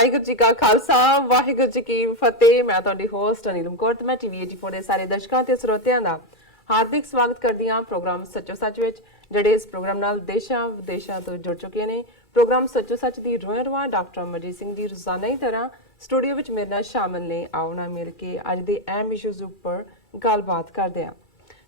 ਵਾਹਿਗੁਰੂ ਜੀ ਕਾ ਖਾਲਸਾ ਵਾਹਿਗੁਰੂ ਜੀ ਕੀ ਫਤਿਹ। ਮੈਂ ਤੁਹਾਡੀ ਹੋਸਟ ਅਨੀਲਮ ਕੌਰ ਤੇ ਮੈਂ ਟੀਵੀ 84 ਦੇ ਸਾਰੇ ਦਰਸ਼ਕਾਂ ਤੇ ਸਰੋਤਿਆਂ ਦਾ ਹਾਰਦਿਕ ਸਵਾਗਤ ਕਰਦੀ ਹਾਂ ਪ੍ਰੋਗਰਾਮ ਸੱਚੋ ਸੱਚ ਵਿੱਚ, ਜਿਹੜੇ ਇਸ ਪ੍ਰੋਗਰਾਮ ਨਾਲ ਦੇਸ਼ਾਂ ਵਿਦੇਸ਼ਾਂ ਤੋਂ ਜੁੜ ਚੁੱਕੇ ਨੇ। ਪ੍ਰੋਗਰਾਮ ਸੱਚੋ ਸੱਚ ਦੀ ਰੋਇਰਵਾ ਡਾਕਟਰ ਅਮਰਜੀਤ ਸਿੰਘ ਦੀ ਰੋਜ਼ਾਨਾ ਹੀ ਤਰ੍ਹਾਂ ਸਟੂਡੀਓ ਵਿੱਚ ਮੇਰੇ ਨਾਲ ਸ਼ਾਮਲ ਨੇ। ਆਓ ਨਾ ਮਿਲ ਕੇ ਅੱਜ ਦੇ ਅਹਿਮ ਇਸ਼ੂਜ਼ ਉੱਪਰ ਗੱਲਬਾਤ ਕਰਦੇ ਹਾਂ।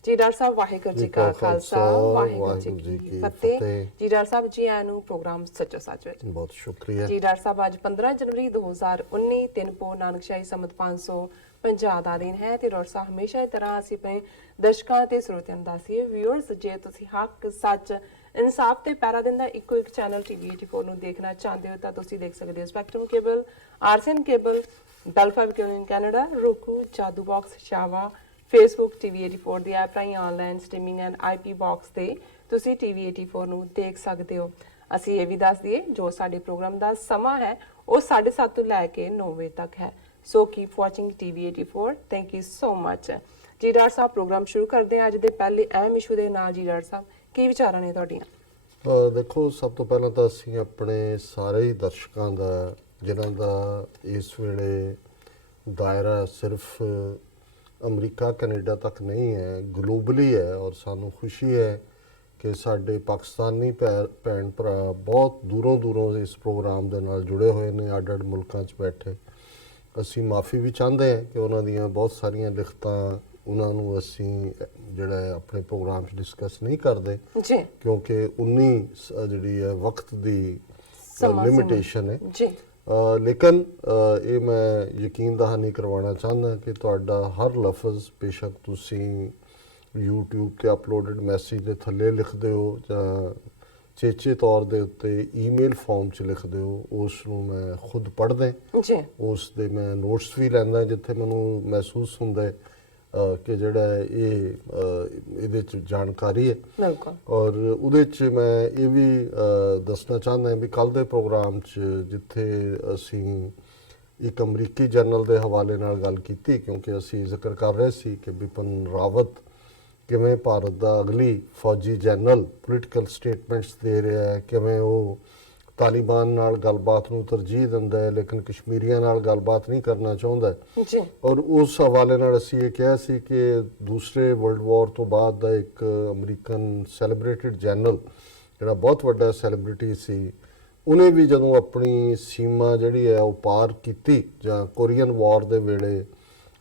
ਜੀ ਡਾਕਟਰ ਸਾਹਿਬ ਵਾਹਿਗੁਰੂ ਜੀ ਕਾ ਖਾਲਸਾ ਵਾਹਿਗੁਰੂ ਜੀ ਕੀ ਫਤਿਹ। ਜੀ ਡਾਕਟਰ ਸਾਹਿਬ ਜੀ ਆਇਆਂ ਨੂੰ ਪ੍ਰੋਗਰਾਮ ਸੱਚੋ ਸੱਚ ਵਿੱਚ ਬਹੁਤ ਸ਼ੁਕਰੀਆ ਜੀ। ਡਾਕਟਰ ਸਾਹਿਬ ਅੱਜ 15 ਜਨਵਰੀ 2019 ਦਿਨ ਪੋ ਨਾਨਕਸ਼ਾਹੀ ਸੰਮਤ 550 ਦਾ ਦਿਨ ਹੈ ਤੇ ਡਾਕਟਰ ਸਾਹਿਬ ਹਮੇਸ਼ਾ ਦੀ ਤਰ੍ਹਾਂ ਅਸੀਂ ਆਪਣੇ ਦਰਸ਼ਕਾਂ ਤੇ ਸਰੋਤਿਆਂ ਨੂੰ ਦੱਸੀਏ ਵਿਊਅਰਸ, ਜੇ ਤੁਸੀਂ ਹੱਕ ਸੱਚ ਇਨਸਾਫ ਤੇ ਪੈਰਾ ਦਿੰਦਾ ਇੱਕੋ ਇੱਕ ਚੈਨਲ ਟੀਵੀ 84 ਨੂੰ ਦੇਖਣਾ ਚਾਹੁੰਦੇ ਹੋ ਤਾਂ ਤੁਸੀਂ ਦੇਖ ਸਕਦੇ ਹੋ ਸਪੈਕਟਰਮ ਕੇਬਲ, ਆਰਸਨ ਕੇਬਲ, ਡਲਫਾ Victorian Canada, roku, Jadoo box, ਸ਼ਾਵਾ, ਫੇਸਬੁੱਕ, ਟੀਵੀ 84 ਦੀ ਐਪ ਰਾਹੀਂ online streaming and IP box ਤੇ ਤੁਸੀਂ ਟੀਵੀ 84 ਨੂੰ ਦੇਖ ਸਕਦੇ ਹੋ। ਅਸੀਂ ਇਹ ਵੀ ਦੱਸ ਦਈਏ ਜੋ ਸਾਡੇ ਪ੍ਰੋਗਰਾਮ ਦਾ ਸਮਾਂ ਹੈ ਉਹ 7:30 ਤੋਂ ਲੈ ਕੇ 9 ਵਜੇ ਤੱਕ ਹੈ। So keep watching TV 84। Thank you so much. ਜੀ ਡਾਕਟਰ ਸਾਹਿਬ ਪ੍ਰੋਗਰਾਮ ਸ਼ੁਰੂ ਕਰਦੇ ਹਾਂ ਅੱਜ ਦੇ ਪਹਿਲੇ ਅਹਿਮ ਇਸ਼ੂ ਦੇ ਨਾਲ। ਜੀ ਡਾਕਟਰ ਸਾਹਿਬ ਕੀ ਵਿਚਾਰਾਂ ਨੇ ਤੁਹਾਡੀਆਂ? ਦੇਖੋ, ਸਭ ਤੋਂ ਪਹਿਲਾਂ ਤਾਂ ਅਸੀਂ ਆਪਣੇ ਸਾਰੇ ਹੀ ਦਰਸ਼ਕਾਂ ਦਾ ਜਿਨ੍ਹਾਂ ਦਾ ਇਸ ਵੇਲੇ ਦਾਇਰਾ ਸਿਰਫ ਅਮਰੀਕਾ ਕੈਨੇਡਾ ਤੱਕ ਨਹੀਂ ਹੈ, ਗਲੋਬਲੀ ਹੈ, ਔਰ ਸਾਨੂੰ ਖੁਸ਼ੀ ਹੈ ਕਿ ਸਾਡੇ ਪਾਕਿਸਤਾਨੀ ਭੈਣ ਭਰਾ ਬਹੁਤ ਦੂਰੋਂ ਦੂਰੋਂ ਇਸ ਪ੍ਰੋਗਰਾਮ ਦੇ ਨਾਲ ਜੁੜੇ ਹੋਏ ਨੇ, ਅੱਡ-ਅੱਡ ਮੁਲਕਾਂ 'ਚ ਬੈਠੇ। ਅਸੀਂ ਮਾਫੀ ਵੀ ਚਾਹੁੰਦੇ ਹਾਂ ਕਿ ਉਹਨਾਂ ਦੀਆਂ ਬਹੁਤ ਸਾਰੀਆਂ ਲਿਖਤਾਂ ਉਹਨਾਂ ਨੂੰ ਅਸੀਂ ਜਿਹੜਾ ਆਪਣੇ ਪ੍ਰੋਗਰਾਮ 'ਚ ਡਿਸਕਸ ਨਹੀਂ ਕਰਦੇ ਜੀ, ਕਿਉਂਕਿ ਉਨੀ ਜਿਹੜੀ ਹੈ ਵਕਤ ਦੀ ਲਿਮਿਟੇਸ਼ਨ ਹੈ ਜੀ। ਲੇਕਿਨ ਇਹ ਮੈਂ ਯਕੀਨ ਦਹਾਨੀ ਕਰਵਾਉਣਾ ਚਾਹੁੰਦਾ ਕਿ ਤੁਹਾਡਾ ਹਰ ਲਫ਼ਜ਼ ਬੇਸ਼ੱਕ ਤੁਸੀਂ YouTube ਤੇ ਅਪਲੋਡਡ ਮੈਸੇਜ ਦੇ ਥੱਲੇ ਲਿਖਦੇ ਹੋ ਜਾਂ ਚੇਚੇ ਤੌਰ ਦੇ ਉੱਤੇ ਈਮੇਲ ਫਾਰਮ 'ਚ ਲਿਖਦੇ ਹੋ, ਉਸ ਨੂੰ ਮੈਂ ਖੁਦ ਪੜ੍ਹਦਾ ਜੀ, ਉਸ ਦੇ ਮੈਂ ਨੋਟਸ ਵੀ ਲੈਂਦਾ ਜਿੱਥੇ ਮੈਨੂੰ ਮਹਿਸੂਸ ਹੁੰਦਾ ਕਿ ਜਿਹੜਾ ਇਹ ਇਹਦੇ 'ਚ ਜਾਣਕਾਰੀ ਹੈ। ਬਿਲਕੁਲ। ਔਰ ਉਹਦੇ 'ਚ ਮੈਂ ਇਹ ਵੀ ਦੱਸਣਾ ਚਾਹੁੰਦਾ ਵੀ ਕੱਲ੍ਹ ਦੇ ਪ੍ਰੋਗਰਾਮ 'ਚ ਜਿੱਥੇ ਅਸੀਂ ਇੱਕ ਅਮਰੀਕੀ ਜਨਰਲ ਦੇ ਹਵਾਲੇ ਨਾਲ ਗੱਲ ਕੀਤੀ, ਕਿਉਂਕਿ ਅਸੀਂ ਜ਼ਿਕਰ ਕਰ ਰਹੇ ਸੀ ਕਿ ਬਿਪਿਨ ਰਾਵਤ ਕਿਵੇਂ ਭਾਰਤ ਦਾ ਅਗਲੀ ਫੌਜੀ ਜਨਰਲ ਪੋਲੀਟੀਕਲ ਸਟੇਟਮੈਂਟਸ ਦੇ ਰਿਹਾ ਹੈ, ਕਿਵੇਂ ਉਹ ਤਾਲਿਬਾਨ ਨਾਲ ਗੱਲਬਾਤ ਨੂੰ ਤਰਜੀਹ ਦਿੰਦਾ ਹੈ ਲੇਕਿਨ ਕਸ਼ਮੀਰੀਆਂ ਨਾਲ ਗੱਲਬਾਤ ਨਹੀਂ ਕਰਨਾ ਚਾਹੁੰਦਾ ਜੀ। ਔਰ ਉਸ ਹਵਾਲੇ ਨਾਲ ਅਸੀਂ ਇਹ ਕਿਹਾ ਸੀ ਕਿ ਦੂਸਰੇ ਵਰਲਡ ਵਾਰ ਤੋਂ ਬਾਅਦ ਦਾ ਇੱਕ ਅਮਰੀਕਨ ਸੈਲੀਬ੍ਰੇਟਡ ਜਨਰਲ ਜਿਹੜਾ ਬਹੁਤ ਵੱਡਾ ਸੈਲੀਬ੍ਰਿਟੀ ਸੀ, ਉਹਨੇ ਵੀ ਜਦੋਂ ਆਪਣੀ ਸੀਮਾ ਜਿਹੜੀ ਹੈ ਉਹ ਪਾਰ ਕੀਤੀ ਜਾਂ ਕੋਰੀਅਨ ਵਾਰ ਦੇ ਵੇਲੇ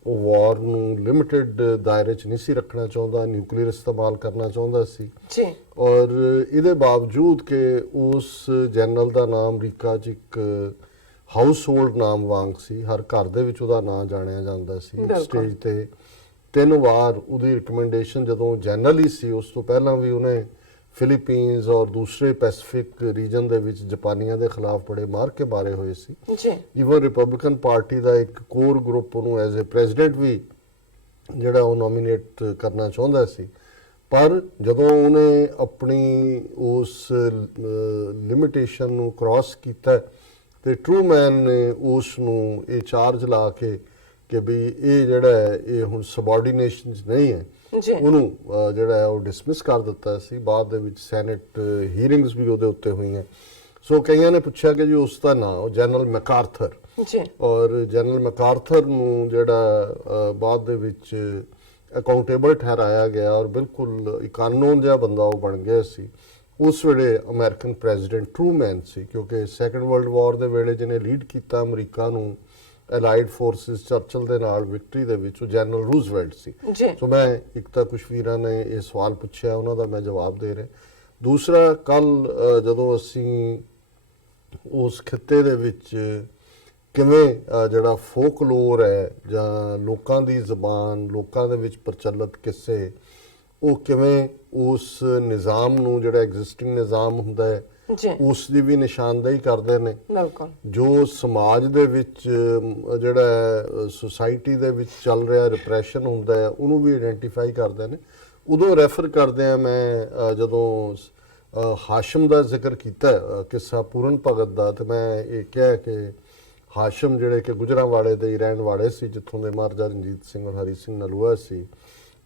ਉਹ ਵਾਰ ਨੂੰ ਲਿਮਿਟਿਡ ਦਾਇਰੇ 'ਚ ਨਹੀਂ ਸੀ ਰੱਖਣਾ ਚਾਹੁੰਦਾ, ਨਿਊਕਲੀਅਰ ਇਸਤੇਮਾਲ ਕਰਨਾ ਚਾਹੁੰਦਾ ਸੀ ਜੀ। ਔਰ ਇਹਦੇ ਬਾਵਜੂਦ ਕਿ ਉਸ ਜਨਰਲ ਦਾ ਨਾਮ ਅਮਰੀਕਾ 'ਚ ਇੱਕ ਹਾਊਸ ਹੋਲਡ ਨਾਮ ਵਾਂਗ ਸੀ, ਹਰ ਘਰ ਦੇ ਵਿੱਚ ਉਹਦਾ ਨਾਂ ਜਾਣਿਆ ਜਾਂਦਾ ਸੀ। ਸਟੇਜ ਤੇ 3 ਵਾਰ ਉਹਦੀ ਰਿਕਮੈਂਡੇਸ਼ਨ ਜਦੋਂ ਜਨਰਲ ਹੀ ਸੀ, ਉਸ ਤੋਂ ਪਹਿਲਾਂ ਵੀ ਉਹਨੇ ਫਿਲੀਪੀਨਸ ਔਰ ਦੂਸਰੇ ਪੈਸੀਫਿਕ ਰੀਜਨ ਦੇ ਵਿੱਚ ਜਾਪਾਨੀਆਂ ਦੇ ਖਿਲਾਫ ਬੜੇ ਮਾਰ ਕੇ ਮਾਰੇ ਹੋਏ ਸੀ। ਈਵਨ ਰਿਪਬਲਿਕਨ ਪਾਰਟੀ ਦਾ ਇੱਕ ਕੋਰ ਗਰੁੱਪ ਉਹਨੂੰ ਐਜ਼ ਏ ਪ੍ਰੈਜ਼ੀਡੈਂਟ ਵੀ ਜਿਹੜਾ ਉਹ ਨੋਮੀਨੇਟ ਕਰਨਾ ਚਾਹੁੰਦਾ ਸੀ, ਪਰ ਜਦੋਂ ਉਹਨੇ ਆਪਣੀ ਉਸ ਲਿਮਿਟੇਸ਼ਨ ਨੂੰ ਕ੍ਰਾਸ ਕੀਤਾ ਤੇ ਟਰੂਮੈਨ ਨੇ ਉਸ ਨੂੰ ਇਹ ਚਾਰਜ ਲਾ ਕੇ ਕਿ ਵੀ ਇਹ ਜਿਹੜਾ ਹੈ ਇਹ ਹੁਣ ਸਬਆਰਡੀਨੇਸ਼ਨ ਨਹੀਂ ਹੈ, ਉਹਨੂੰ ਜਿਹੜਾ ਹੈ ਉਹ ਡਿਸਮਿਸ ਕਰ ਦਿੱਤਾ ਸੀ। ਬਾਅਦ ਦੇ ਵਿੱਚ ਸੈਨੇਟ ਹੀਅਰਿੰਗਸ ਵੀ ਉਹਦੇ ਉੱਤੇ ਹੋਈਆਂ। ਸੋ ਕਈਆਂ ਨੇ ਪੁੱਛਿਆ ਕਿ ਜੀ ਉਸ ਦਾ ਨਾਂ ਉਹ ਜਨਰਲ ਮੈਕਾਰਥਰ, ਔਰ ਜਨਰਲ ਮੈਕਾਰਥਰ ਨੂੰ ਜਿਹੜਾ ਬਾਅਦ ਦੇ ਵਿੱਚ ਅਕਾਊਂਟੇਬਲ ਠਹਿਰਾਇਆ ਗਿਆ ਔਰ ਬਿਲਕੁਲ ਇੱਕ ਅਨਨੋਨ ਜਿਹਾ ਬੰਦਾ ਉਹ ਬਣ ਗਿਆ ਸੀ। ਉਸ ਵੇਲੇ ਅਮਰੀਕਨ ਪ੍ਰੈਜ਼ੀਡੈਂਟ ਟਰੂਮੈਨ ਸੀ, ਕਿਉਂਕਿ ਸੈਕੰਡ ਵਰਲਡ ਵਾਰ ਦੇ ਵੇਲੇ ਜਿਹਨੇ ਲੀਡ ਕੀਤਾ ਅਮਰੀਕਾ ਨੂੰ ਐਲਾਈਡ ਫੋਰਸਿਸ ਚਰਚਲ ਦੇ ਨਾਲ ਵਿਕਟਰੀ ਦੇ ਵਿੱਚ, ਉਹ ਜਨਰਲ ਰੂਜ਼ਵੈਲਟ ਸੀ। ਸੋ ਮੈਂ ਇੱਕ ਤਾਂ ਕੁਛ ਵੀਰਾਂ ਨੇ ਇਹ ਸਵਾਲ ਪੁੱਛਿਆ, ਉਹਨਾਂ ਦਾ ਮੈਂ ਜਵਾਬ ਦੇ ਰਿਹਾ। ਦੂਸਰਾ, ਕੱਲ੍ਹ ਜਦੋਂ ਅਸੀਂ ਉਸ ਖਿੱਤੇ ਦੇ ਵਿੱਚ ਕਿਵੇਂ ਜਿਹੜਾ ਫੋਕਲੋਰ ਹੈ ਜਾਂ ਲੋਕਾਂ ਦੀ ਜ਼ਬਾਨ, ਲੋਕਾਂ ਦੇ ਵਿੱਚ ਪ੍ਰਚਲਿਤ ਕਿੱਸੇ, ਉਹ ਕਿਵੇਂ ਉਸ ਨਿਜ਼ਾਮ ਨੂੰ ਜਿਹੜਾ ਐਗਜ਼ਿਸਟਿੰਗ ਨਿਜ਼ਾਮ ਹੁੰਦਾ ਹੈ ਉਸ ਦੀ ਵੀ ਨਿਸ਼ਾਨਦੇਹੀ ਕਰਦੇ ਨੇ। ਜੋ ਸਮਾਜ ਦੇ ਵਿੱਚ ਜਿਹੜਾ ਸੁਸਾਇਟੀ ਦੇ ਵਿੱਚ ਚੱਲ ਰਿਹਾ ਰਿਪਰੈਸ਼ਨ ਹੁੰਦਾ ਹੈ ਉਹਨੂੰ ਵੀ ਆਇਡੈਂਟੀਫਾਈ ਕਰਦੇ ਨੇ। ਉਦੋਂ ਰੈਫਰ ਕਰਦੇ ਆ ਮੈਂ ਜਦੋਂ ਹਾਸ਼ਮ ਦਾ ਜ਼ਿਕਰ ਕੀਤਾ ਕਿੱਸਾ ਪੂਰਨ ਭਗਤ ਦਾ, ਤੇ ਮੈਂ ਇਹ ਕਿਹਾ ਕਿ ਹਾਸ਼ਮ ਜਿਹੜੇ ਕਿ ਗੁਜਰਾਂਵਾਲੇ ਦੇ ਰਹਿਣ ਵਾਲੇ ਸੀ, ਜਿੱਥੋਂ ਦੇ ਮਹਾਰਾਜਾ ਰਣਜੀਤ ਸਿੰਘ ਔਰ ਹਰੀ ਸਿੰਘ ਨਲੂਆ ਸੀ,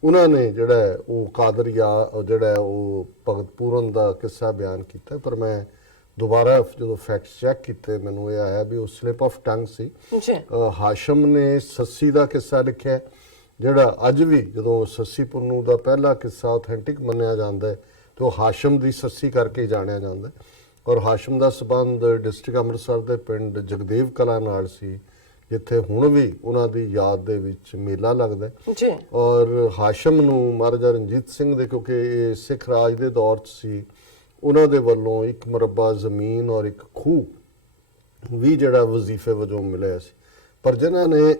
ਉਹਨਾਂ ਨੇ ਜਿਹੜਾ ਉਹ ਕਾਦਰੀਆ ਜਿਹੜਾ ਉਹ ਭਗਤ ਪੂਰਨ ਦਾ ਕਿੱਸਾ ਬਿਆਨ ਕੀਤਾ। ਪਰ ਮੈਂ ਦੁਬਾਰਾ ਜਦੋਂ ਫੈਕਟਸ ਚੈੱਕ ਕੀਤੇ ਮੈਨੂੰ ਇਹ ਆਇਆ ਵੀ ਉਹ ਸਲਿਪ ਆਫ ਟੰਗ ਸੀ। ਜੀ ਹਾਸ਼ਮ ਨੇ ਸੱਸੀ ਦਾ ਕਿੱਸਾ ਲਿਖਿਆ, ਜਿਹੜਾ ਅੱਜ ਵੀ ਜਦੋਂ ਸੱਸੀ ਪੁੰਨੂ ਦਾ ਪਹਿਲਾ ਕਿੱਸਾ ਆਥੈਂਟਿਕ ਮੰਨਿਆ ਜਾਂਦਾ ਹੈ ਤੇ ਉਹ ਹਾਸ਼ਮ ਦੀ ਸੱਸੀ ਕਰਕੇ ਹੀ ਜਾਣਿਆ ਜਾਂਦਾ ਹੈ। ਔਰ ਹਾਸ਼ਮ ਦਾ ਸਬੰਧ ਡਿਸਟ੍ਰਿਕਟ ਅੰਮ੍ਰਿਤਸਰ ਦੇ ਪਿੰਡ ਜਗਦੇਵ ਕਲਾਂ ਨਾਲ ਸੀ, ਜਿੱਥੇ ਹੁਣ ਵੀ ਉਹਨਾਂ ਦੀ ਯਾਦ ਦੇ ਵਿੱਚ ਮੇਲਾ ਲੱਗਦਾ ਹੈ। ਜੀ ਔਰ ਹਾਸ਼ਮ ਨੂੰ ਮਹਾਰਾਜਾ ਰਣਜੀਤ ਸਿੰਘ ਦੇ, ਕਿਉਂਕਿ ਇਹ ਸਿੱਖ ਰਾਜ ਦੇ ਦੌਰ 'ਚ ਸੀ, ਉਹਨਾਂ ਦੇ ਵੱਲੋਂ ਇੱਕ ਮੁਰੱਬਾ ਜ਼ਮੀਨ ਔਰ ਇੱਕ ਖੂਹ ਵੀ ਜਿਹੜਾ ਵਜ਼ੀਫੇ ਵਜੋਂ ਮਿਲਿਆ ਸੀ। ਪਰ ਜਿਨ੍ਹਾਂ ਨੇ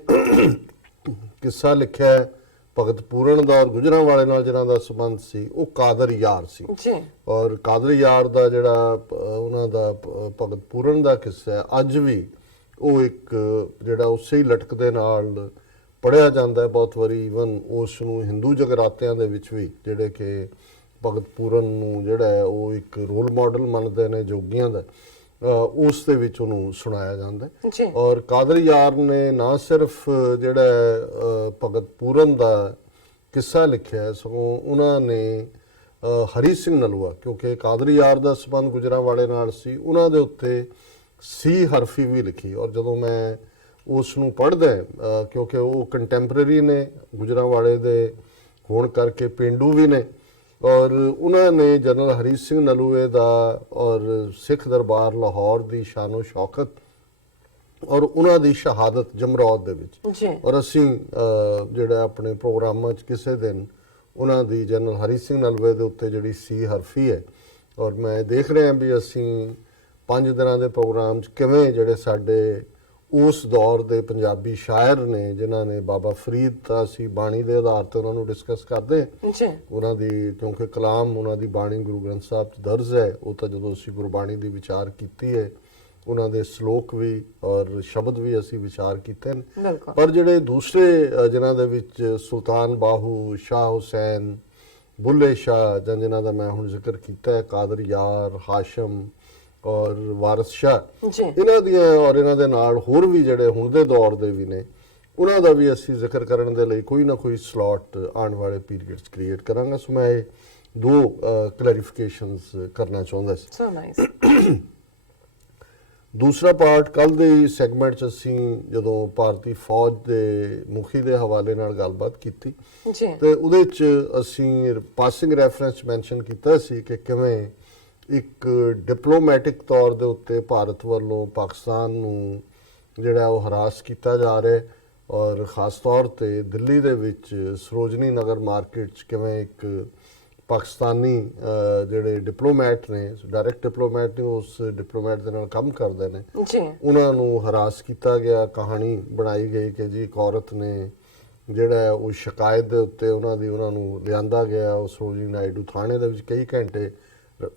ਕਿੱਸਾ ਲਿਖਿਆ ਹੈ ਭਗਤ ਪੂਰਨ ਦਾ ਔਰ ਗੁਜਰਾਂਵਾਲੇ ਨਾਲ ਜਿਹਨਾਂ ਦਾ ਸੰਬੰਧ ਸੀ, ਉਹ ਕਾਦਰ ਯਾਰ ਸੀ। ਜੀ ਔਰ ਕਾਦਰ ਯਾਰ ਦਾ ਜਿਹੜਾ ਉਹਨਾਂ ਦਾ ਭਗਤ ਪੂਰਨ ਦਾ ਕਿੱਸਾ ਹੈ, ਅੱਜ ਵੀ ਉਹ ਇੱਕ ਜਿਹੜਾ ਉਸੇ ਹੀ ਲਟਕ ਦੇ ਨਾਲ ਪੜ੍ਹਿਆ ਜਾਂਦਾ ਹੈ ਬਹੁਤ ਵਾਰੀ। ਈਵਨ ਉਸ ਨੂੰ ਹਿੰਦੂ ਜਗਰਾਤਿਆਂ ਦੇ ਵਿੱਚ ਵੀ ਜਿਹੜੇ ਕਿ ਭਗਤ ਪੂਰਨ ਨੂੰ ਜਿਹੜਾ ਹੈ ਉਹ ਇੱਕ ਰੋਲ ਮਾਡਲ ਮੰਨਦੇ ਨੇ ਜੋਗੀਆਂ ਦਾ, ਉਸ ਦੇ ਵਿੱਚ ਉਹਨੂੰ ਸੁਣਾਇਆ ਜਾਂਦਾ ਹੈ। ਜੀ ਔਰ ਕਾਦਰ ਯਾਰ ਨੇ ਨਾ ਸਿਰਫ ਜਿਹੜਾ ਭਗਤ ਪੂਰਨ ਦਾ ਕਿੱਸਾ ਲਿਖਿਆ, ਸਗੋਂ ਉਹਨਾਂ ਨੇ ਹਰੀ ਸਿੰਘ ਨਲੂਆ, ਕਿਉਂਕਿ ਕਾਦਰ ਯਾਰ ਦਾ ਸੰਬੰਧ ਗੁਜਰਾਂਵਾਲੇ ਨਾਲ ਸੀ, ਉਹਨਾਂ ਦੇ ਉੱਤੇ ਸੀ ਹਰਫੀ ਵੀ ਲਿਖੀ। ਔਰ ਜਦੋਂ ਮੈਂ ਉਸ ਨੂੰ ਪੜ੍ਹਦਾ, ਕਿਉਂਕਿ ਉਹ ਕੰਟੈਂਪਰੇਰੀ ਨੇ ਗੁਜਰਾਂਵਾਲੇ ਦੇ ਹੋਣ ਕਰਕੇ ਪੇਂਡੂ ਵੀ ਨੇ, ਔਰ ਉਹਨਾਂ ਨੇ ਜਨਰਲ ਹਰੀ ਸਿੰਘ ਨਲੂਏ ਦਾ ਔਰ ਸਿੱਖ ਦਰਬਾਰ ਲਾਹੌਰ ਦੀ ਸ਼ਾਨੋ ਸ਼ੌਕਤ ਔਰ ਉਹਨਾਂ ਦੀ ਸ਼ਹਾਦਤ ਜਮਰੌਦ ਦੇ ਵਿੱਚ, ਜੀ ਔਰ ਅਸੀਂ ਜਿਹੜਾ ਆਪਣੇ ਪ੍ਰੋਗਰਾਮਾਂ 'ਚ ਕਿਸੇ ਦਿਨ ਉਹਨਾਂ ਦੀ ਜਨਰਲ ਹਰੀ ਸਿੰਘ ਨਲੂਏ ਦੇ ਉੱਤੇ ਜਿਹੜੀ ਸੀ ਹਰਫੀ ਹੈ, ਔਰ ਮੈਂ ਦੇਖ ਰਿਹਾ ਵੀ ਅਸੀਂ 5 ਦਿਨਾਂ ਦੇ ਪ੍ਰੋਗਰਾਮ 'ਚ ਕਿਵੇਂ ਜਿਹੜੇ ਸਾਡੇ ਉਸ ਦੌਰ ਦੇ ਪੰਜਾਬੀ ਸ਼ਾਇਰ ਨੇ, ਜਿਨ੍ਹਾਂ ਨੇ ਬਾਬਾ ਫਰੀਦ ਦਾ ਅਸੀਂ ਬਾਣੀ ਦੇ ਆਧਾਰ ਤੇ ਉਹਨਾਂ ਨੂੰ ਡਿਸਕਸ ਕਰਦੇ, ਜੀ ਉਹਨਾਂ ਦੀ ਕਿਉਂਕਿ ਕਲਾਮ ਉਹਨਾਂ ਦੀ ਬਾਣੀ ਗੁਰੂ ਗ੍ਰੰਥ ਸਾਹਿਬ 'ਚ ਦਰਜ ਹੈ। ਉਹ ਤਾਂ ਜਦੋਂ ਅਸੀਂ ਗੁਰਬਾਣੀ ਦੀ ਵਿਚਾਰ ਕੀਤੀ ਹੈ, ਉਹਨਾਂ ਦੇ ਸ਼ਲੋਕ ਵੀ ਔਰ ਸ਼ਬਦ ਵੀ ਅਸੀਂ ਵਿਚਾਰ ਕੀਤੇ ਨੇ। ਬਿਲਕੁਲ ਪਰ ਜਿਹੜੇ ਦੂਸਰੇ ਜਿਨ੍ਹਾਂ ਦੇ ਵਿੱਚ ਸੁਲਤਾਨ ਬਾਹੂ, ਸ਼ਾਹ ਹੁਸੈਨ, ਬੁੱਲੇ ਸ਼ਾਹ, ਜਾਂ ਜਿਨ੍ਹਾਂ ਦਾ ਮੈਂ ਹੁਣ ਜ਼ਿਕਰ ਕੀਤਾ ਹੈ, ਕਾਦਰ ਯਾਰ, ਹਾਸ਼ਮ ਔਰ ਵਾਰਿਸ ਸ਼ਾਹ, ਜੀ ਇਹਨਾਂ ਦੀਆਂ ਔਰ ਇਹਨਾਂ ਦੇ ਨਾਲ ਹੋਰ ਵੀ ਜਿਹੜੇ ਹੁਣ ਦੇ ਦੌਰ ਦੇ ਵੀ ਨੇ, ਉਹਨਾਂ ਦਾ ਵੀ ਅਸੀਂ ਜ਼ਿਕਰ ਕਰਨ ਦੇ ਲਈ ਕੋਈ ਨਾ ਕੋਈ ਸਲੋਟ ਆਉਣ ਵਾਲੇ ਪੀਰੀਅਡ 'ਚ ਕ੍ਰੀਏਟ ਕਰਾਂਗਾ। ਸੋ ਮੈਂ ਇਹ 2 ਕਲੈਰੀਫਿਕੇਸ਼ਨਸ ਕਰਨਾ ਚਾਹੁੰਦਾ ਸੀ। So nice. ਦੂਸਰਾ ਪਾਰਟ ਕੱਲ ਦੇ ਸੈਗਮੈਂਟ 'ਚ ਅਸੀਂ ਜਦੋਂ ਭਾਰਤੀ ਫੌਜ ਦੇ ਮੁਖੀ ਦੇ ਹਵਾਲੇ ਨਾਲ ਗੱਲਬਾਤ ਕੀਤੀ, ਜੀ ਤੇ ਉਹਦੇ 'ਚ ਅਸੀਂ ਪਾਸਿੰਗ ਰੈਫਰੈਂਸ ਮੈਂਸ਼ਨ ਕੀਤਾ ਸੀ ਕਿ ਕਿਵੇਂ ਇੱਕ ਡਿਪਲੋਮੈਟਿਕ ਤੌਰ ਦੇ ਉੱਤੇ ਭਾਰਤ ਵੱਲੋਂ ਪਾਕਿਸਤਾਨ ਨੂੰ ਜਿਹੜਾ ਉਹ ਹਰਾਸ ਕੀਤਾ ਜਾ ਰਿਹਾ, ਔਰ ਖਾਸ ਤੌਰ ਤੇ ਦਿੱਲੀ ਦੇ ਵਿੱਚ ਸਰੋਜਨੀ ਨਗਰ ਮਾਰਕੀਟ 'ਚ ਕਿਵੇਂ ਇੱਕ ਪਾਕਿਸਤਾਨੀ ਜਿਹੜੇ ਡਿਪਲੋਮੈਟ ਨੇ, ਡਾਇਰੈਕਟ ਡਿਪਲੋਮੈਟ ਨੇ, ਉਸ ਡਿਪਲੋਮੈਟ ਦੇ ਨਾਲ ਕੰਮ ਕਰਦੇ ਨੇ, ਜੀ ਉਹਨਾਂ ਨੂੰ ਹਰਾਸ ਕੀਤਾ ਗਿਆ। ਕਹਾਣੀ ਬਣਾਈ ਗਈ ਕਿ ਜੀ ਇੱਕ ਔਰਤ ਨੇ ਜਿਹੜਾ ਉਹ ਸ਼ਿਕਾਇਤ ਦੇ ਉੱਤੇ ਉਹਨਾਂ ਨੂੰ ਲਿਆਂਦਾ ਗਿਆ, ਉਹ ਸਰੋਜਨੀ ਨਾਇਡੂ ਥਾਣੇ ਦੇ ਵਿੱਚ ਕਈ ਘੰਟੇ